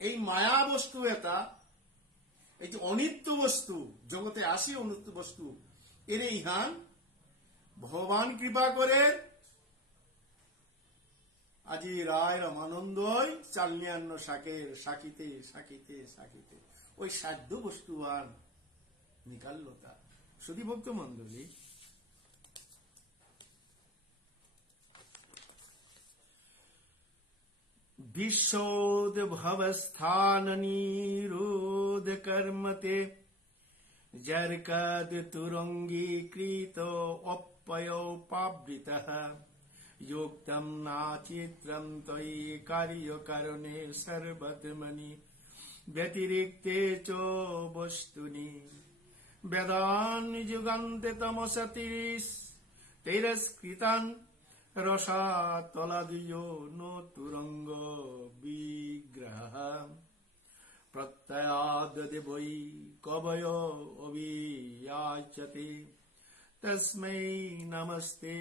এই মায়া বস্তু এটা এই যে অনিত্য বস্তু জগতে আসি অনিত্য বস্তু এর ইহান ভগবান কৃপা করে আজি রায় রামানন্দই চালনিয়ান্ন শাকের সাকিতে সাকিতে সাকিতে ওই সাধ্য বস্তু আর নিকাল্য তা সুধী ভক্ত মন্ডলী বিশোদ ভবস্থান নিরোধ কর্মতে জর্কদ তুরঙ্গীকৃত অপ্যয়োপাবৃতঃ युक्तम नाचित्रम त्वयि कार्यकरणे सर्वधमनि व्यतिरिक्ते च वस्तुनि वेदान् युगान्ते तमसतिरिस् तिरस्कृतान् रसातलादियो नो तुरंग विग्रह प्रत्ययाद् वै कवयो अभियाचते तस्मै नमस्ते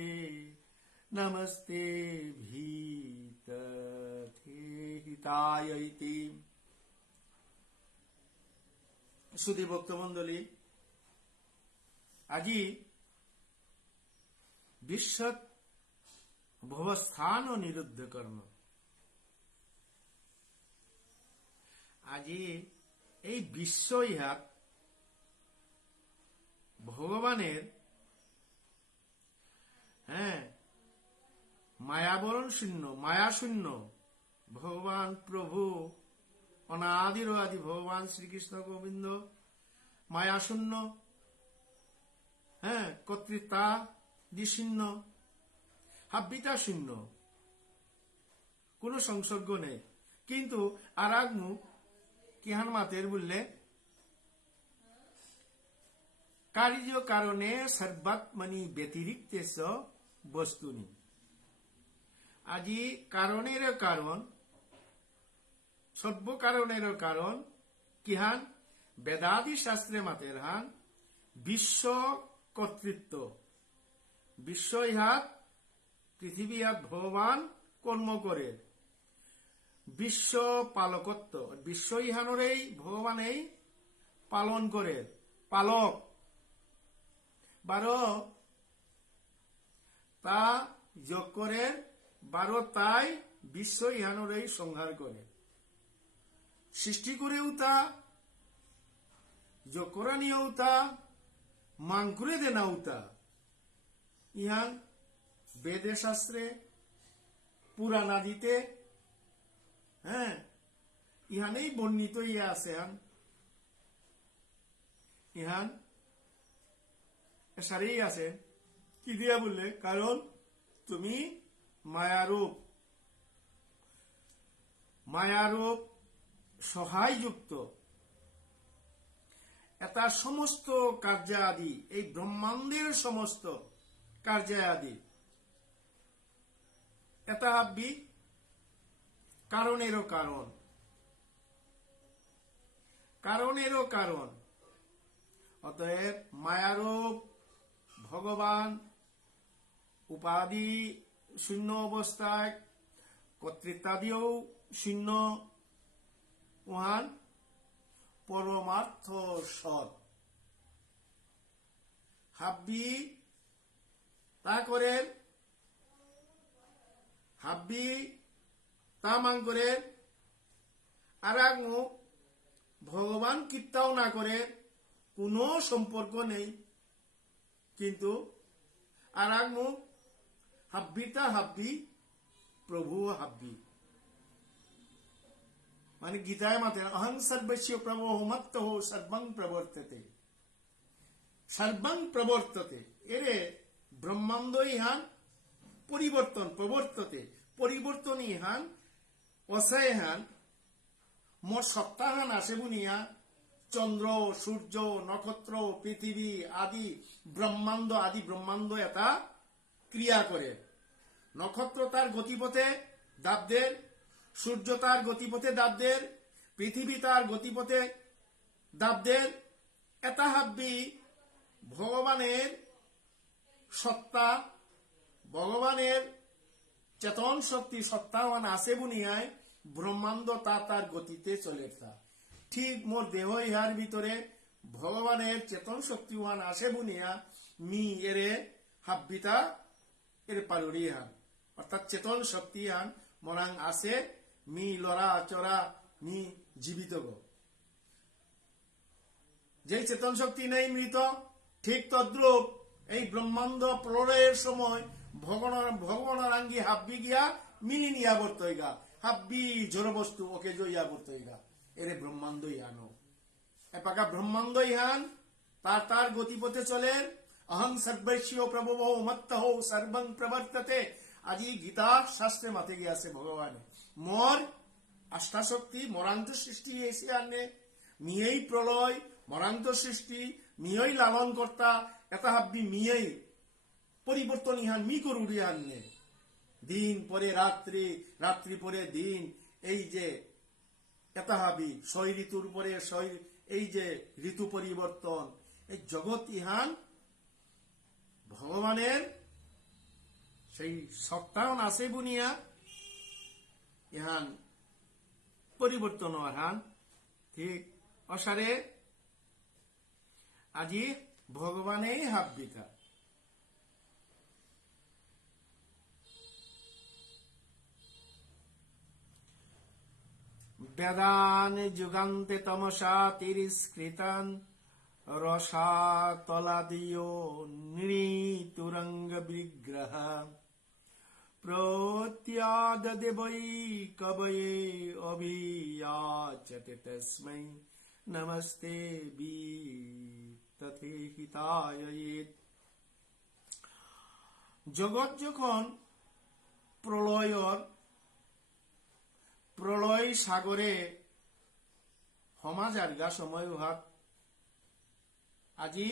नमस्ते भीतहिताय इति সুধী ভক্তমণ্ডলী আজি বিশ্বত ভবস্থান ও নিরুদ্ধ কর্ম আজি এই বিশ্ব ইহাত ভগবানের মায়াবরণ শূন্য মায়া শূন্য ভগবান প্রভু অনাদির আদি ভগবান শ্রীকৃষ্ণ গোবিন্দ মায়া শূন্য কর্তৃত্বা শূন্য হাব্বিতা শূন্য কোন সংসর্গ নেই কিন্তু আর এক মুখ কিহান মাতের বললে কার্য কারণে সর্বাত্মনি ব্যতিরিক্তেশ বস্তুনি আজি কারণের কারণ সর্ব কারণের কারণ কিহান বেদাদি শাস্ত্রে মাতের হান বিশ্ব কর্তৃত্ব বিশ্ব ইহাত পৃথিবী হাত ভগবান কর্ম করে বিশ্ব পালকত্ব বিশ্ব ইহানরেই ভগবানেই পালন করে পালক বারো তা যোগ করে বারো তাই বিশ্ব ইহানরেই সংহার করে সৃষ্টি করেও তা যোগ করা নিয়েও তা মান করে দেনাও তা ইহান বেদে শাস্ত্রে পুরাণাদিতে ইহানেই বর্ণিত ইয়া আছে ইহান সারেই আছে কি দিয়া বললে কারণ তুমি মায়ারূপ সহায়যুক্ত এটা সমস্ত কার্যাদি এই ব্রহ্মাণ্ডের সমস্ত কার্যাদি এটা ভাববি কারণেরও কারণ অতএব মায়ারূপ ভগবান উপাধি শূন্য অবস্থায় কর্তৃত্বাদিও শূন্য উহান পরমার্থ সৎ হাব্বি তা মান করে আর এক মুখ ভগবান কীর্তাও না করে, কোনো সম্পর্ক নেই, কিন্তু আর এক মুখ হাব্বিটা হাব্বি, প্রভু হাব্বি। মানে গীতায় মাতে অহং সর্বস্য প্রভো মত্ত সর্বং প্রবর্ততে, সর্বং প্রবর্ততে। এরে ব্রহ্মাণ্ড ইহান পরিবর্তন, প্রবর্ততে পরিবর্তন ইহান, অসয় হান মোর সপ্তাহান আসে বুনিয়া চন্দ্র, সূর্য, নক্ষত্র, পৃথিবী আদি ব্রহ্মাণ্ড এটা ক্রিয়া করে। নক্ষত্র তার গতিপথে দাবদের, সূর্য তার গতিপথে দাবদের, পৃথিবী তার গতিপথে দাবদের। এটা হাব্বি ভগবানের সত্তা, ভগবানের চেতন শক্তি সত্তাওয়ান আছে বুনিয়ায় ব্রহ্মাণ্ড তার গতিতে চলে। ঠিক মোর দেহ ইহার ভিতরে ভগবানের চেতন শক্তিওয়ান আছে বুনিয়া মি এরে হাব্বিতা এর পালুরি হান, অর্থাৎ চেতন শক্তি হান মরাং আছে, মি লড়া চড়া মি জীবিত গো। যেই চেতন শক্তি নেই মৃত, ঠিক তদ্রূপ এই ব্রহ্মাণ্ড প্রলয়ের সময় ভগবানের আঙ্গি হাব্বি গিয়া মিনি নিয়া বর্তইগা, হাব্বি জড় বস্তু ওকে জইয়া বর্তইগা। এরে ব্রহ্মাণ্ড ইহানো এপাকা ব্রহ্মাণ্ড ইহান তার গতিপথে চলে। অহং সর্বস্য প্রভু মত্ত সর্বং প্রবর্ততে। আজি গীতা শাস্ত্রে মাতে গিয়াছে ভগবান মোর আষ্টাশক্তি মরান্ত সৃষ্টি এসে আনে, মিয়েই প্রলয় মরান্ত সৃষ্টি, মিয়েই লালন কর্তা, এটা হাব্বি মিয়েই পরিবর্তন ইহান মি করুড়ি আনলে। দিন পরে রাত্রি, রাত্রি পরে দিন, এই যে এটা হাবি ছয় ঋতুর পরে এই যে ঋতু পরিবর্তন, এই জগৎ ইহান ভগবানের সেই সত্তায়ন আছে বুনিয়া ইহান পরিবর্তন হান। ঠিক অসারে আজি ভগবানেই হাব্বিকা। বেদান যুগান্তে তমসা তিরস্কৃতান রসাতলাদিও নৃতুরঙ্গ বিগ্রহ প্রত্যাদদে বৈ কবয়ে অভিয়াচতে তস্मै নমস্তে বিতথে হিতায়। জগৎ যখন প্রলয় সাগরে সমাজারগা সময় হাত আজি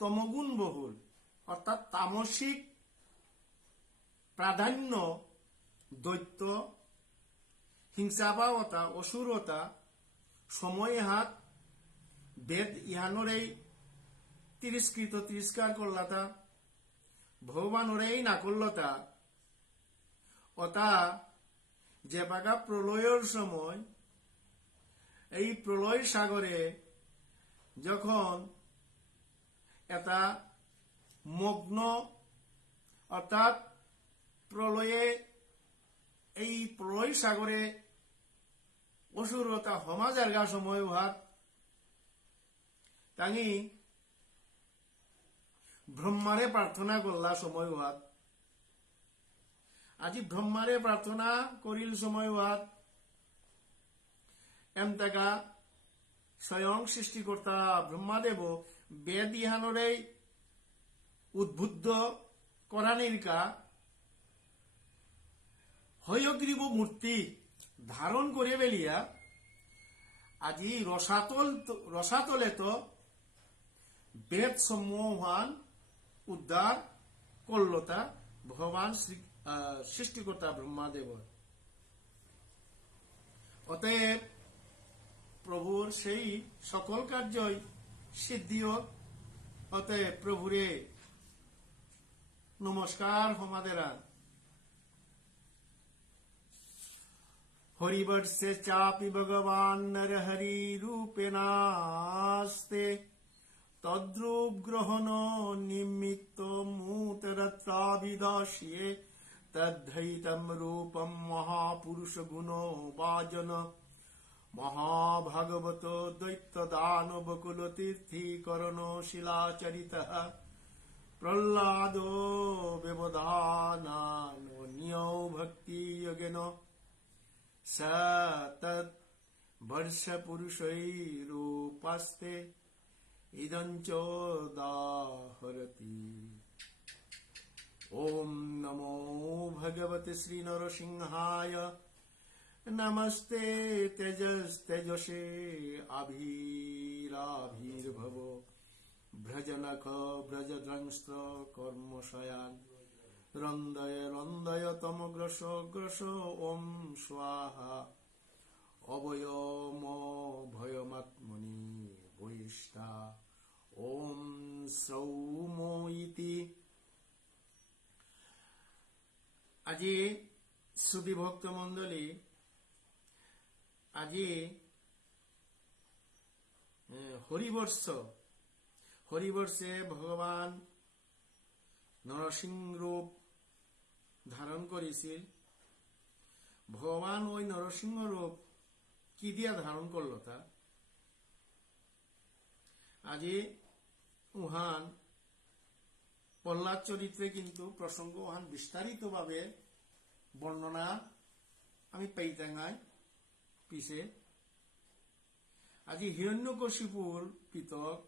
তমগুণ বহুল, অর্থাৎ তামসিক প্রাধান্য, দৈত্য হিংসাভাবতা অসুরতা সময় হাত বেদ ইহানরেই তিরস্কার করলাতা, ভগবানরেই না করলতা। অতা যে বাগা প্রলয়ের সময় এই প্রলয় সাগরে যখন এটা মগ্ন, অর্থাৎ প্রলয়ে এই প্রলয় সাগরে অসুরতা সমাজারগা সময় হাত তাঙি ব্রহ্মারে প্রার্থনা করলা সময় হাত। আজি ব্রহ্মারে প্রার্থনা করিল সময় হাত এমতাকা স্বয়ং সৃষ্টিকর্তা ব্রহ্মাদেব বেদ ইহানরে উদ্বুদ্ধ করানিরকা হয়গ্রীব মূর্তি ধারণ করে বেলিয়া আজি রসাতলে তো বেদ সমূহান উদ্ধার করলতা ভগবান সৃষ্টিকর্তা ব্রহ্মাদেব। অতএব প্রভুর সেই সকল কার্যই সিদ্ধি হোক। অতএব প্রভুরে নমস্কার হমাদেরা। হরিবর্ষে চাপি ভগবান নরহরি রূপেনাস্তে তদ্রূপ গ্রহণ নিমিত্ত মূতরত্রাভিদাস্যে তদ্ধৈতম রূপম মহাপুরুষ গুণো বাজন মহাভাগবত দৈত্য দানব কুলতীর্থীকরণ শিলাচরিতঃ প্রহ্লাদো ব্যবধানান্যো ভক্তি যোগেন স তদ বর্ষ পুরুষৈরূপাস্তে ইদঞ্চোদাহরতি। ওম নমো ভগবতে শ্রী নরসিংহায়। নমস্তে তেজস্তেজসে আবিরাবির্ভব ভ্রজনখ ব্রজদ্রংস্ত্র কর্মশয়ান রন্দয় রন্দয় তম গ্রস গ্রস ওম স্বাহা অবয়ম ভয়মাত্মনি বৈষ্টা ওম সৌম ইতি। আজি শ্রুতি ভক্ত মন্ডলী, আজি হরিবর্ষে ভগবান নরসিংহ রূপ ধারণ করেছিল। ভগবান ওই নরসিংহ রূপ কি দিয়া ধারণ করল তা আজি উহান প্রহ্লাদ চরিত্রে কিন্তু প্রসঙ্গ উহান বিস্তারিত ভাবে বর্ণনা আমি পাইতাঙ্গাই পিছে। আজি হিরণ্যকশিপুর পিতক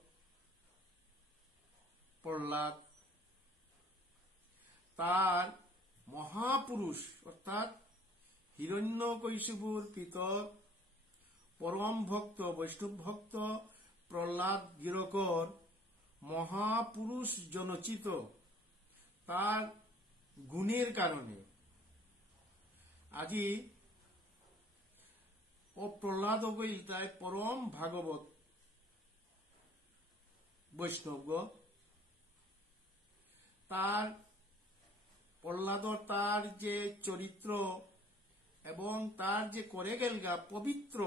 প্রহ্লাদ তার মহাপুরুষ অর্থাৎ হিরণ্যকশিপুর পিতক পরম ভক্ত বৈষ্ণব ভক্ত প্রহ্লাদ গিরকর মহাপুরুষ জনচিত তার গুণের কারণে আজি ও প্রহ্লাদ তাই পরম ভাগবত বৈষ্ণব তার প্রহ্লাদর তার যে চরিত্র এবং তার যে করে গেলগা পবিত্র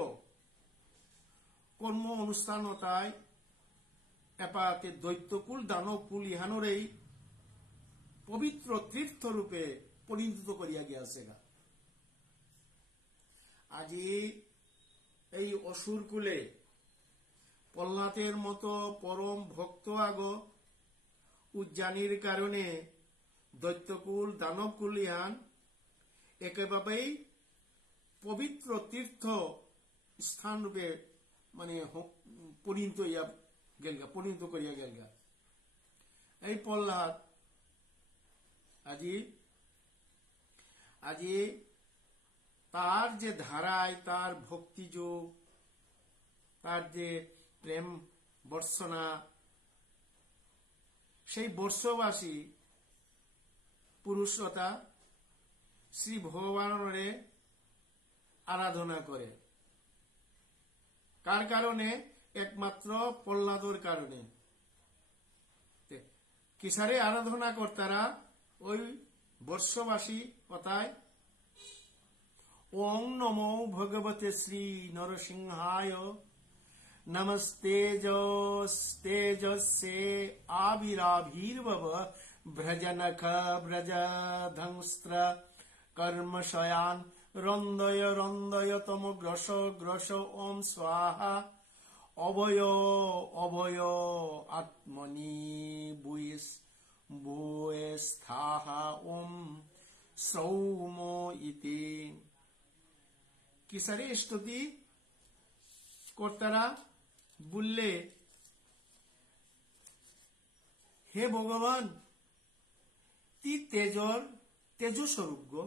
কর্ম অনুষ্ঠান তাই এপাতে দৈত্যকুল দানবকুল ইহানোরেই পবিত্র তীর্থ রূপে পরিণত করিয়া গিয়াছে গা। আজি এই অসুর কুলে প্রহ্লাদের মতো পরম ভক্ত আগ উজ্জানির কারণে দৈত্যকুল দানবকুল ইহান একেবারেই পবিত্র তীর্থ স্থান রূপে মানে পরিণত করিয়া গেলগা। এই প্রহ্লাদ আজি তার যে ধারায় তার ভক্তিযোগ তার যে প্রেম বর্ষনা সেই বর্ষবাসী পুরুষতা শ্রী ভগবানের আরাধনা করে। কার কারণে? একমাত্র প্রহ্লাদর কারণে। কিসারে আরাধনা কর্তারা ওই বর্ষবাসী কথায় ওং নমো ভগবতে শ্রী নরসিংহায় নমস্তেজস্তেজস্যে আবিরাবির্ভব ভ্রজনখ ব্রজধংস্ত্র কর্মশয়ান রন্দয় রন্দয় তম গ্রস গ্রস ওম স্বাহা অভয় অভয় আত্মনি ভূয়েস্থাহা ওম সৌম ইতি। কিসারে স্তুতি কর্তারা বললে, হে ভগবান তি তেজস্বরূপ গো,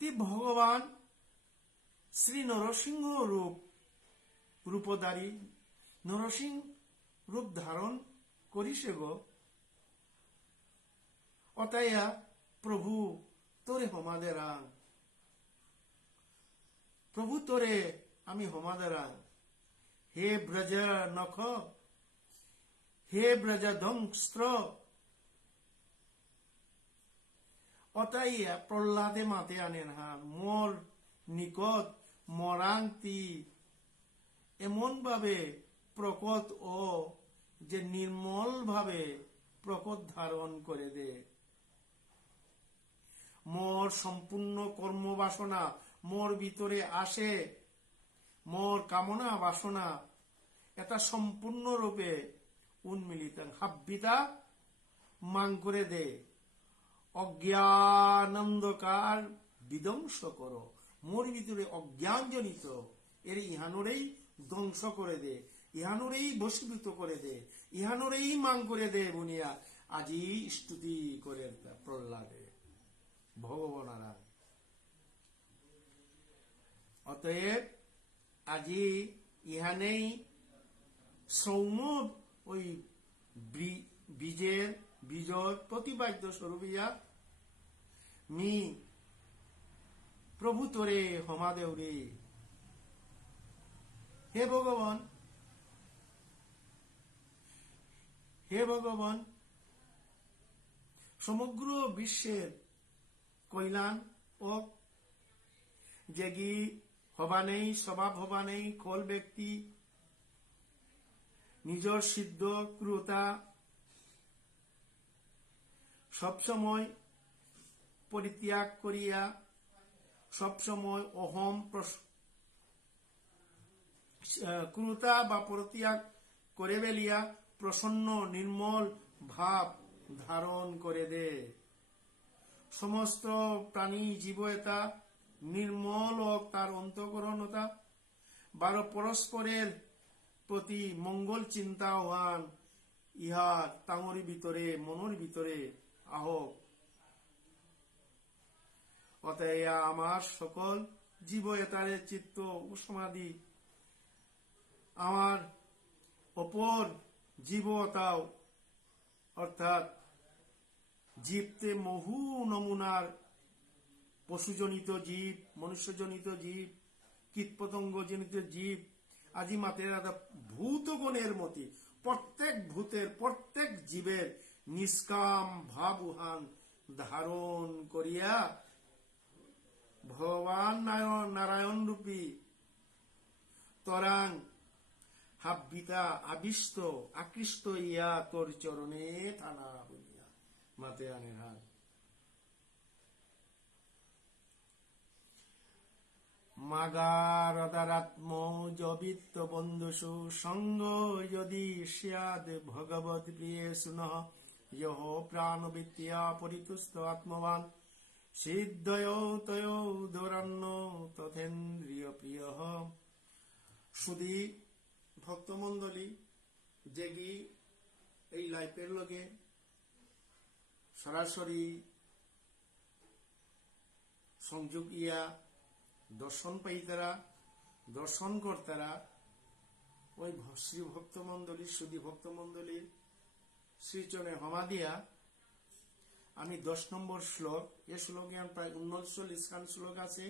তি ভগবান শ্রী নরসিংহ রূপধারী নরসিংহ রূপ ধারণ করিস গো। অতএব প্রভু তোরে হমাদেরাং, প্রভু তোরে আমি হমাদেরাং। হে ব্রজ নখ, হে ব্রজ ধ্বংস্ত্র। অতএব প্রহ্লাদে মাতে আনেন মোর নিকট মরাংতি এমন ভাবে প্রকট ও যে নির্মল ভাবে প্রকট ধারণ করে দে। মোর সম্পূর্ণ কর্মবাসনা মোর ভিতরে আসে, মোর কামনা বাসনা এটা সম্পূর্ণরূপে উন্মিলিত হাব্বিতা মাং করে দে। অজ্ঞানন্দকার বিধ্বংস করো, মোর ভিতরে অজ্ঞানজনিত এর ইহানোরেই ধ্বংস করে দে, ইহানোরেই বশীভূত করে দে, ইহানোরেই মাং করে দে বুনিয়া আজি স্তুতি করে প্রহ্লাদে ভগবানারা। অতএব আজি ইহানেই সৌম্য ওই বীজের প্রতিপাদ্য স্বরূপিয়া মি প্রভু তোরে হমাদেউরে। হে ভগবান, হে ভগবান, সমগ্র বিশ্বের কল্যাণ ও যেগি হবা নেই, স্বভাব হবা নেই, কল ব্যক্তি নিজর সিদ্ধ ক্রুতা সবসময় পরিত্যাগ করিয়া, সবসময় অহম ক্রুতা বা পরিত্যাগ করে বেলিয়া প্রসন্ন নির্মল ভাব ধারণ করে দে। সমস্ত প্রাণী জীবতা নির্মল ও তার অন্তঃকরণতা বারো পরস্পরের প্রতি মঙ্গল চিন্তা হওয়ান ইহা তাঙরি ভিতরে মনের ভিতরে আহক। অতএব আমার সকল জীবতারে চিত্ত সমাধি আমার অপর জীবতাও অর্থাৎ জীবতে বহু নমুনার পশুজনিত জীব, মনুষ্যজনিত জীব, কীটপতঙ্গ জনিত জীব, আজি মাতের ভূতগণের মতি প্রত্যেক ভূতের প্রত্যেক জীবের নিষ্কাম ভাব উহান ধারণ করিয়া ভগবান নারায়ণ রূপী তরাং হাব্বিতা আবিষ্ট আকৃষ্ট ইয়া তোর চরণে থানা বলিয়া মাতে আনের হাত। মাগারদারাত্ম জবিত্ত বন্ধুষু সঙ্গ যদি স্যাদ ভগবত প্রিয়ে শুনঃ ইহ প্রাণবিত্তিয়া পরিতুষ্ট আত্মবান সিদ্ধয় তয় দৌরান্ন তথেন্দ্রিয় প্রিয়। শুধু ভক্তমণ্ডলী যেগি এই লাইফের লগে সরাসরি সংযোগ ইয়া দর্শন পাইতারা, দর্শন কর্তারা ওই শ্রী ভক্তমণ্ডলী সুধী ভক্তমণ্ডলীর শ্রীচরণে হমা দিয়া আমি 10 নম্বর শ্লোক, এ শ্লোকে প্রায় 39 খান শ্লোক আছে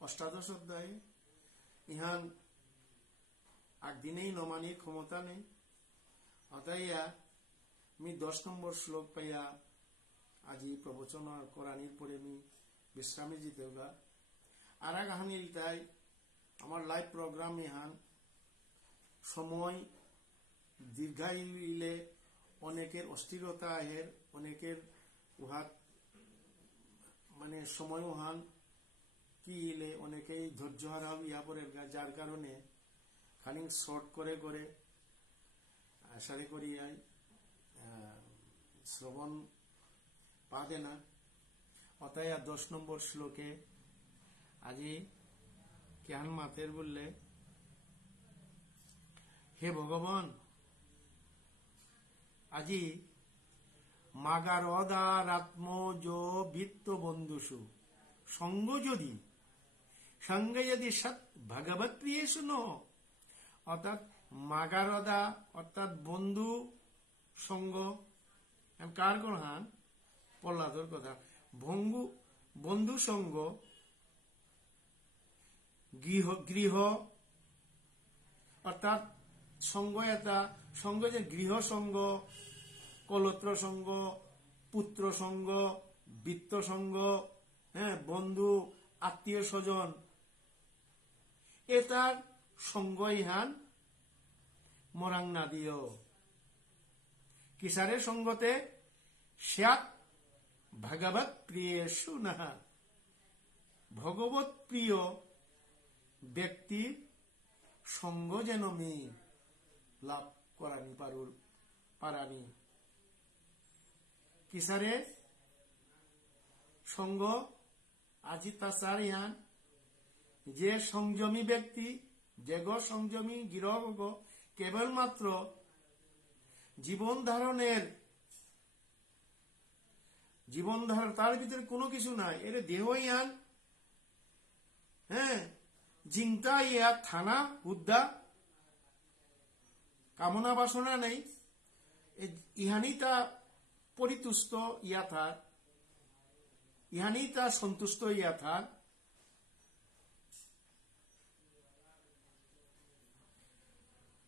অষ্টাদশ অধ্যায়ে। ইহান একদিনেই নমানির ক্ষমতা নেই, অতএব আমি 10 নম্বর শ্লোক পাইয়া আজি প্রবচন করানির পরে আমি বিশ্রামে যেতে হোগা। আর এক হানির তাই আমার লাইভ প্রোগ্রাম ইহান সময় দীর্ঘাইলে অনেকের অস্থিরতা আহের, অনেকের উহাত মানে সময় উহান কি ইলে অনেকেই ধৈর্য হারাও ইহা পরে, যার কারণে খানিক শর্ট করে করে সারি করিয়াই শ্রবণ পাবে না। অতএব 10 নম্বর শ্লোকে আজি কেহান মাতের বললে, হে ভগবান, আজি মাগারদারাত্ম যো ভিত্ত বন্ধুষু সঙ্গ যদি সঙ্গে যদি সৎ ভগবত প্রিয় শুনো, অর্থাৎ মাগারদা অর্থাৎ বন্ধু সঙ্গ কার হান প্রহ্লাদর কথা, বন্ধু সঙ্গ গৃহ অর্থাৎ সঙ্গ এটা সঙ্গ যে গৃহ সঙ্গ, কলত্র সঙ্গ, পুত্র সঙ্গ, বিত্ত সঙ্গ, হ্যাঁ বন্ধু আত্মীয় স্বজন এটার সঙ্গ ইহান মরাং না দিও। কিসারে সঙ্গতে স্যাৎ ভগবত প্রিয়েষু নাহা, ভগবত প্রিয় ব্যক্তির সঙ্গ যেন মি লাভ করানি পারানি। কিসারে সঙ্গ আজি তাসার ইয়ান, যে সংযমী ব্যক্তি, যে গো সংযমী গিরহ গো কেবলমাত্র জীবন ধারণের তার ভিতরে কোনো কিছু নাই, এর দেহ ইয়ান, হ্যাঁ, জিঙ্কা ইয়া থানা হুদ্দা, কামনা বাসনা নেই, ইহানি তা পরিতুষ্ট ইয়া থার, ইহানি তা সন্তুষ্ট ইয়া থার।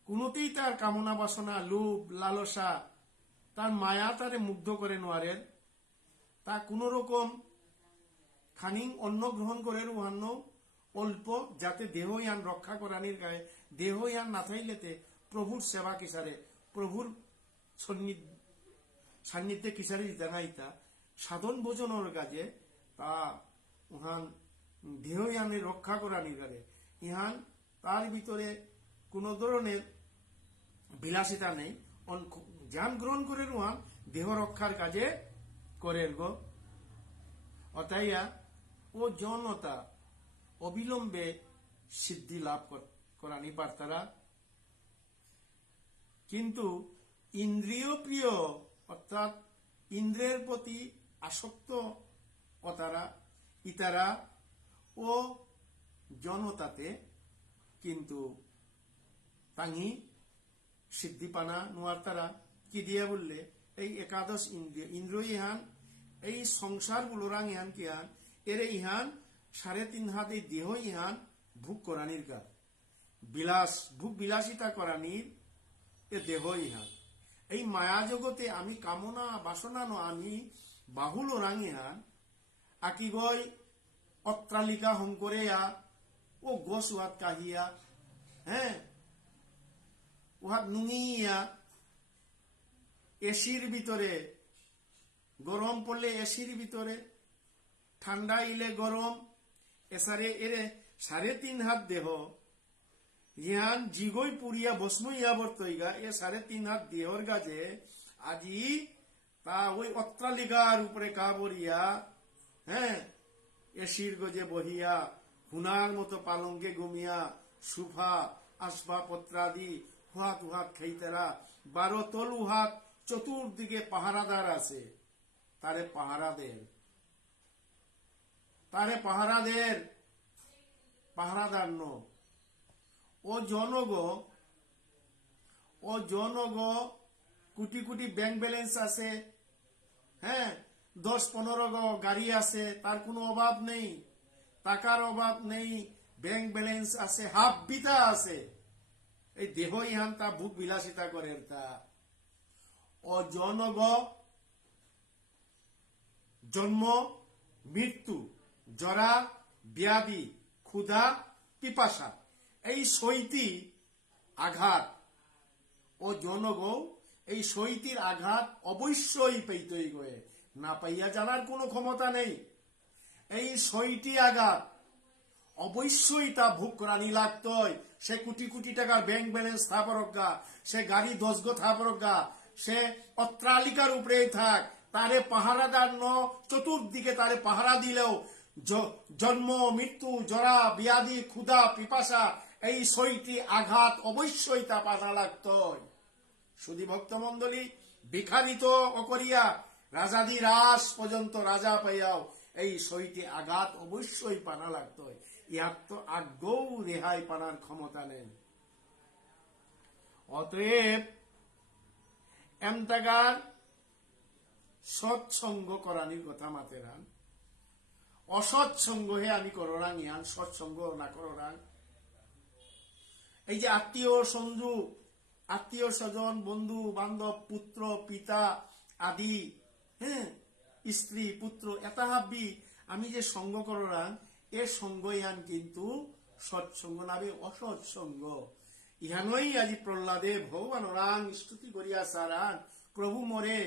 কোনোতেই তার কামনা বাসনা, লোভ লালসা, তার মায়া তারে মুগ্ধ করে নোয়ারের, তা কোন রকম খানিং অন্ন গ্রহণ করে উহান্ন অল্প, যাতে দেহ ইয়ান রক্ষা করানির গায়ে, দেহ ইয়ান না থাইলেতে প্রভুর সেবা কিসারে, প্রভুর সান্নিধ্যে কিসারে দিতে না ইতা সাধন ভোজনের কাজে, তা উহান দেহ ইয়ানে রক্ষা করানির গায়ে, ইহান তার ভিতরে কোন ধরনের বিলাসিতা নেই, জ্ঞান গ্রহণ করে উহান দেহ রক্ষার কাজে করেন গো। অতাইয়া ও জনতা অবিলম্বে সিদ্ধি লাভ করানি পারতারা, কিন্তু ইন্দ্রিয় প্রিয় অর্থাৎ ইন্দ্রের প্রতি আসক্ত ইতারা ও জনতাতে কিন্তু তাঙ্গি সিদ্ধি পানা নোয়ার তারা কি দিয়ে বললে, এই একাদশ ইন্দ্রিয় ইহান এই সংসার গুলোরাং ইহান কি হান এরে ইহান 3.5 হাত এই দেহ ইহান ভোগ করানির গা, ভোগ বিলাসিতা করানির এ দেহ ইহান। এই মায়া জগতে আমি কামনা বাসনা ন আমি বাহুল রাং ইহান আকি গই অট্টালিকা হংকরেয়া ও গোস উহাত কাহিয়া, হ্যাঁ, উহাত নুঙিয়া, এসির ভিতরে গরম পড়লে এসির ভিতরে, ঠান্ডা ইলে গরম, এসারে এরে 3.5 হাত দেহ ইহান জিগই পুরিয়া ভস্ম ইয়া বর্তইগা, এ 3.5 হাত দেহর গাছে আজি তা ওই অট্টালিকার উপরে কাবরিয়া, হ্যাঁ, এসির গজে বহিয়া হুনার মতো পালঙ্কে ঘুমিয়া সুফা আসবাবপত্রাদি হুহাত হুহাত খাইতেরা, 12 তল উহাত চতুর্দিকে পাহারাদার আছে, তারে পাহারাদার ন ও জনগ কোটি কোটি ব্যাংক ব্যালেন্স আছে, হ্যাঁ, 10-15 গাড়ি আছে, তার কোনো অভাব নেই, টাকার অভাব নেই, ব্যাংক ব্যালেন্স আছে, হাফ বিতা আছে, এই দেহ ইহান তা ভোগ বিলাসিতা করে, তা অজনগ জন্ম মৃত্যু জরা ব্যাধি ক্ষুধা পিপাসা এই 6টি আঘাত ও জনগ এই 6টির আঘাত অবশ্যই পেইতই গয়ে, না পাইয়া জানার কোনো ক্ষমতা নেই। এই 6টি আঘাত অবশ্যই তা ভোগ করানি লাগতই, সে কোটি কোটি টাকার ব্যাংক ব্যালেন্স থাপরগা, সে গাড়ি 10 গো থাপরগা, সে অট্টালিকার উপরেই থাক, তারে পাহারাদার ন চতুর্দিকে তারে পাহারা দিলেও জন্ম মৃত্যু জরা ব্যাধি ক্ষুধা পিপাসা এই 6টি আঘাত অবশ্যই তা পানা লাগতই। সুধী ভক্তমণ্ডলী, বিখারিত অকরিয়া রাজাদি রাস পর্যন্ত রাজা পাইয়াও এই 6টি আঘাত অবশ্যই পানা লাগতই, ইহার তো আজ্ঞও রেহাই পানার ক্ষমতা নেই। অতএব এমতাগার সৎসঙ্গ করানির কথা মাতেরান, অসৎসঙ্গ হে আমি কররাং ইয়ান, সৎসঙ্গ না কররাং। এই যে আত্মীয় স্বজন বন্ধু বান্ধব পুত্র পিতা আদি, হ্যাঁ, স্ত্রী পুত্র এটা ভাবি আমি যে সঙ্গ কররাং, এ সঙ্গ ইয়ান কিন্তু সৎসঙ্গ নাবে অসৎসঙ্গ। ইহানই আজি প্রহ্লাদে ভগবান রাং স্তুতি করিয়া সারান প্রভু মোরে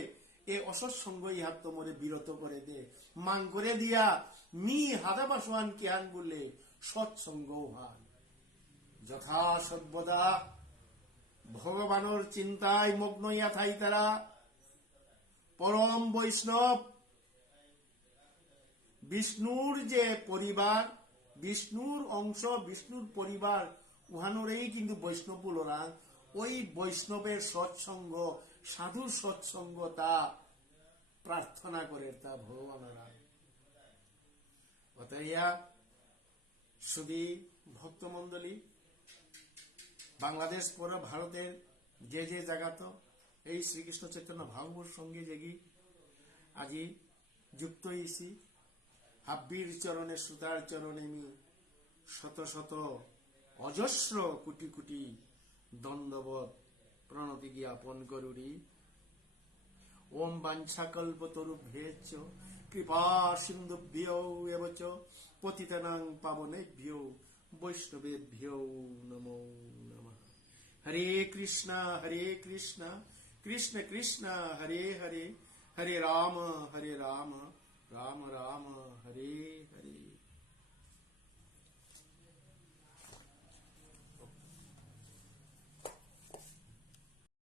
এ অসৎসঙ্গ ইহাত্ম মোরে বিরত করে দে, মান করে দিয়া নি হাদাবাসওয়ান কিহান বলে সৎসঙ্গ হান। যথা সর্বদা ভগবানের চিন্তায় মগ্ন ইয়া থাই তারা পরম বৈষ্ণব, বিষ্ণুর যে পরিবার, বিষ্ণুর অংশ, বিষ্ণুর পরিবার, উহানোরেই কিন্তু বৈষ্ণব বলরা। ওই বৈষ্ণবের সৎসঙ্গ, সাধুর সৎসঙ্গ তা প্রার্থনা করে তা ভগবানরা। অতএয়া শুধু ভক্তমণ্ডলী, বাংলাদেশ পর ভারতের যে যে জায়গাত এই শ্রীকৃষ্ণ চৈতন্য ভাগবত সঙ্গে যেগি আজি যুক্ত হয়েছি, হাব্বির চরণে সুতার চরণে মি শত শত অজস্র কোটি কোটি দণ্ডবত প্রণতি জ্ঞাপন করুরি। ওম বাঞ্ছাকল্পতরুভ্যেচ্চ কৃপা সিন্ধুভ্যো এব চ পতিতানাং পাবনেভ্যো বৈষ্ণবেভ্যো নমো নমঃ। হরে কৃষ্ণ কৃষ্ণ কৃষ্ণ হরে হরে, হরে রাম রাম রাম হরে হরে।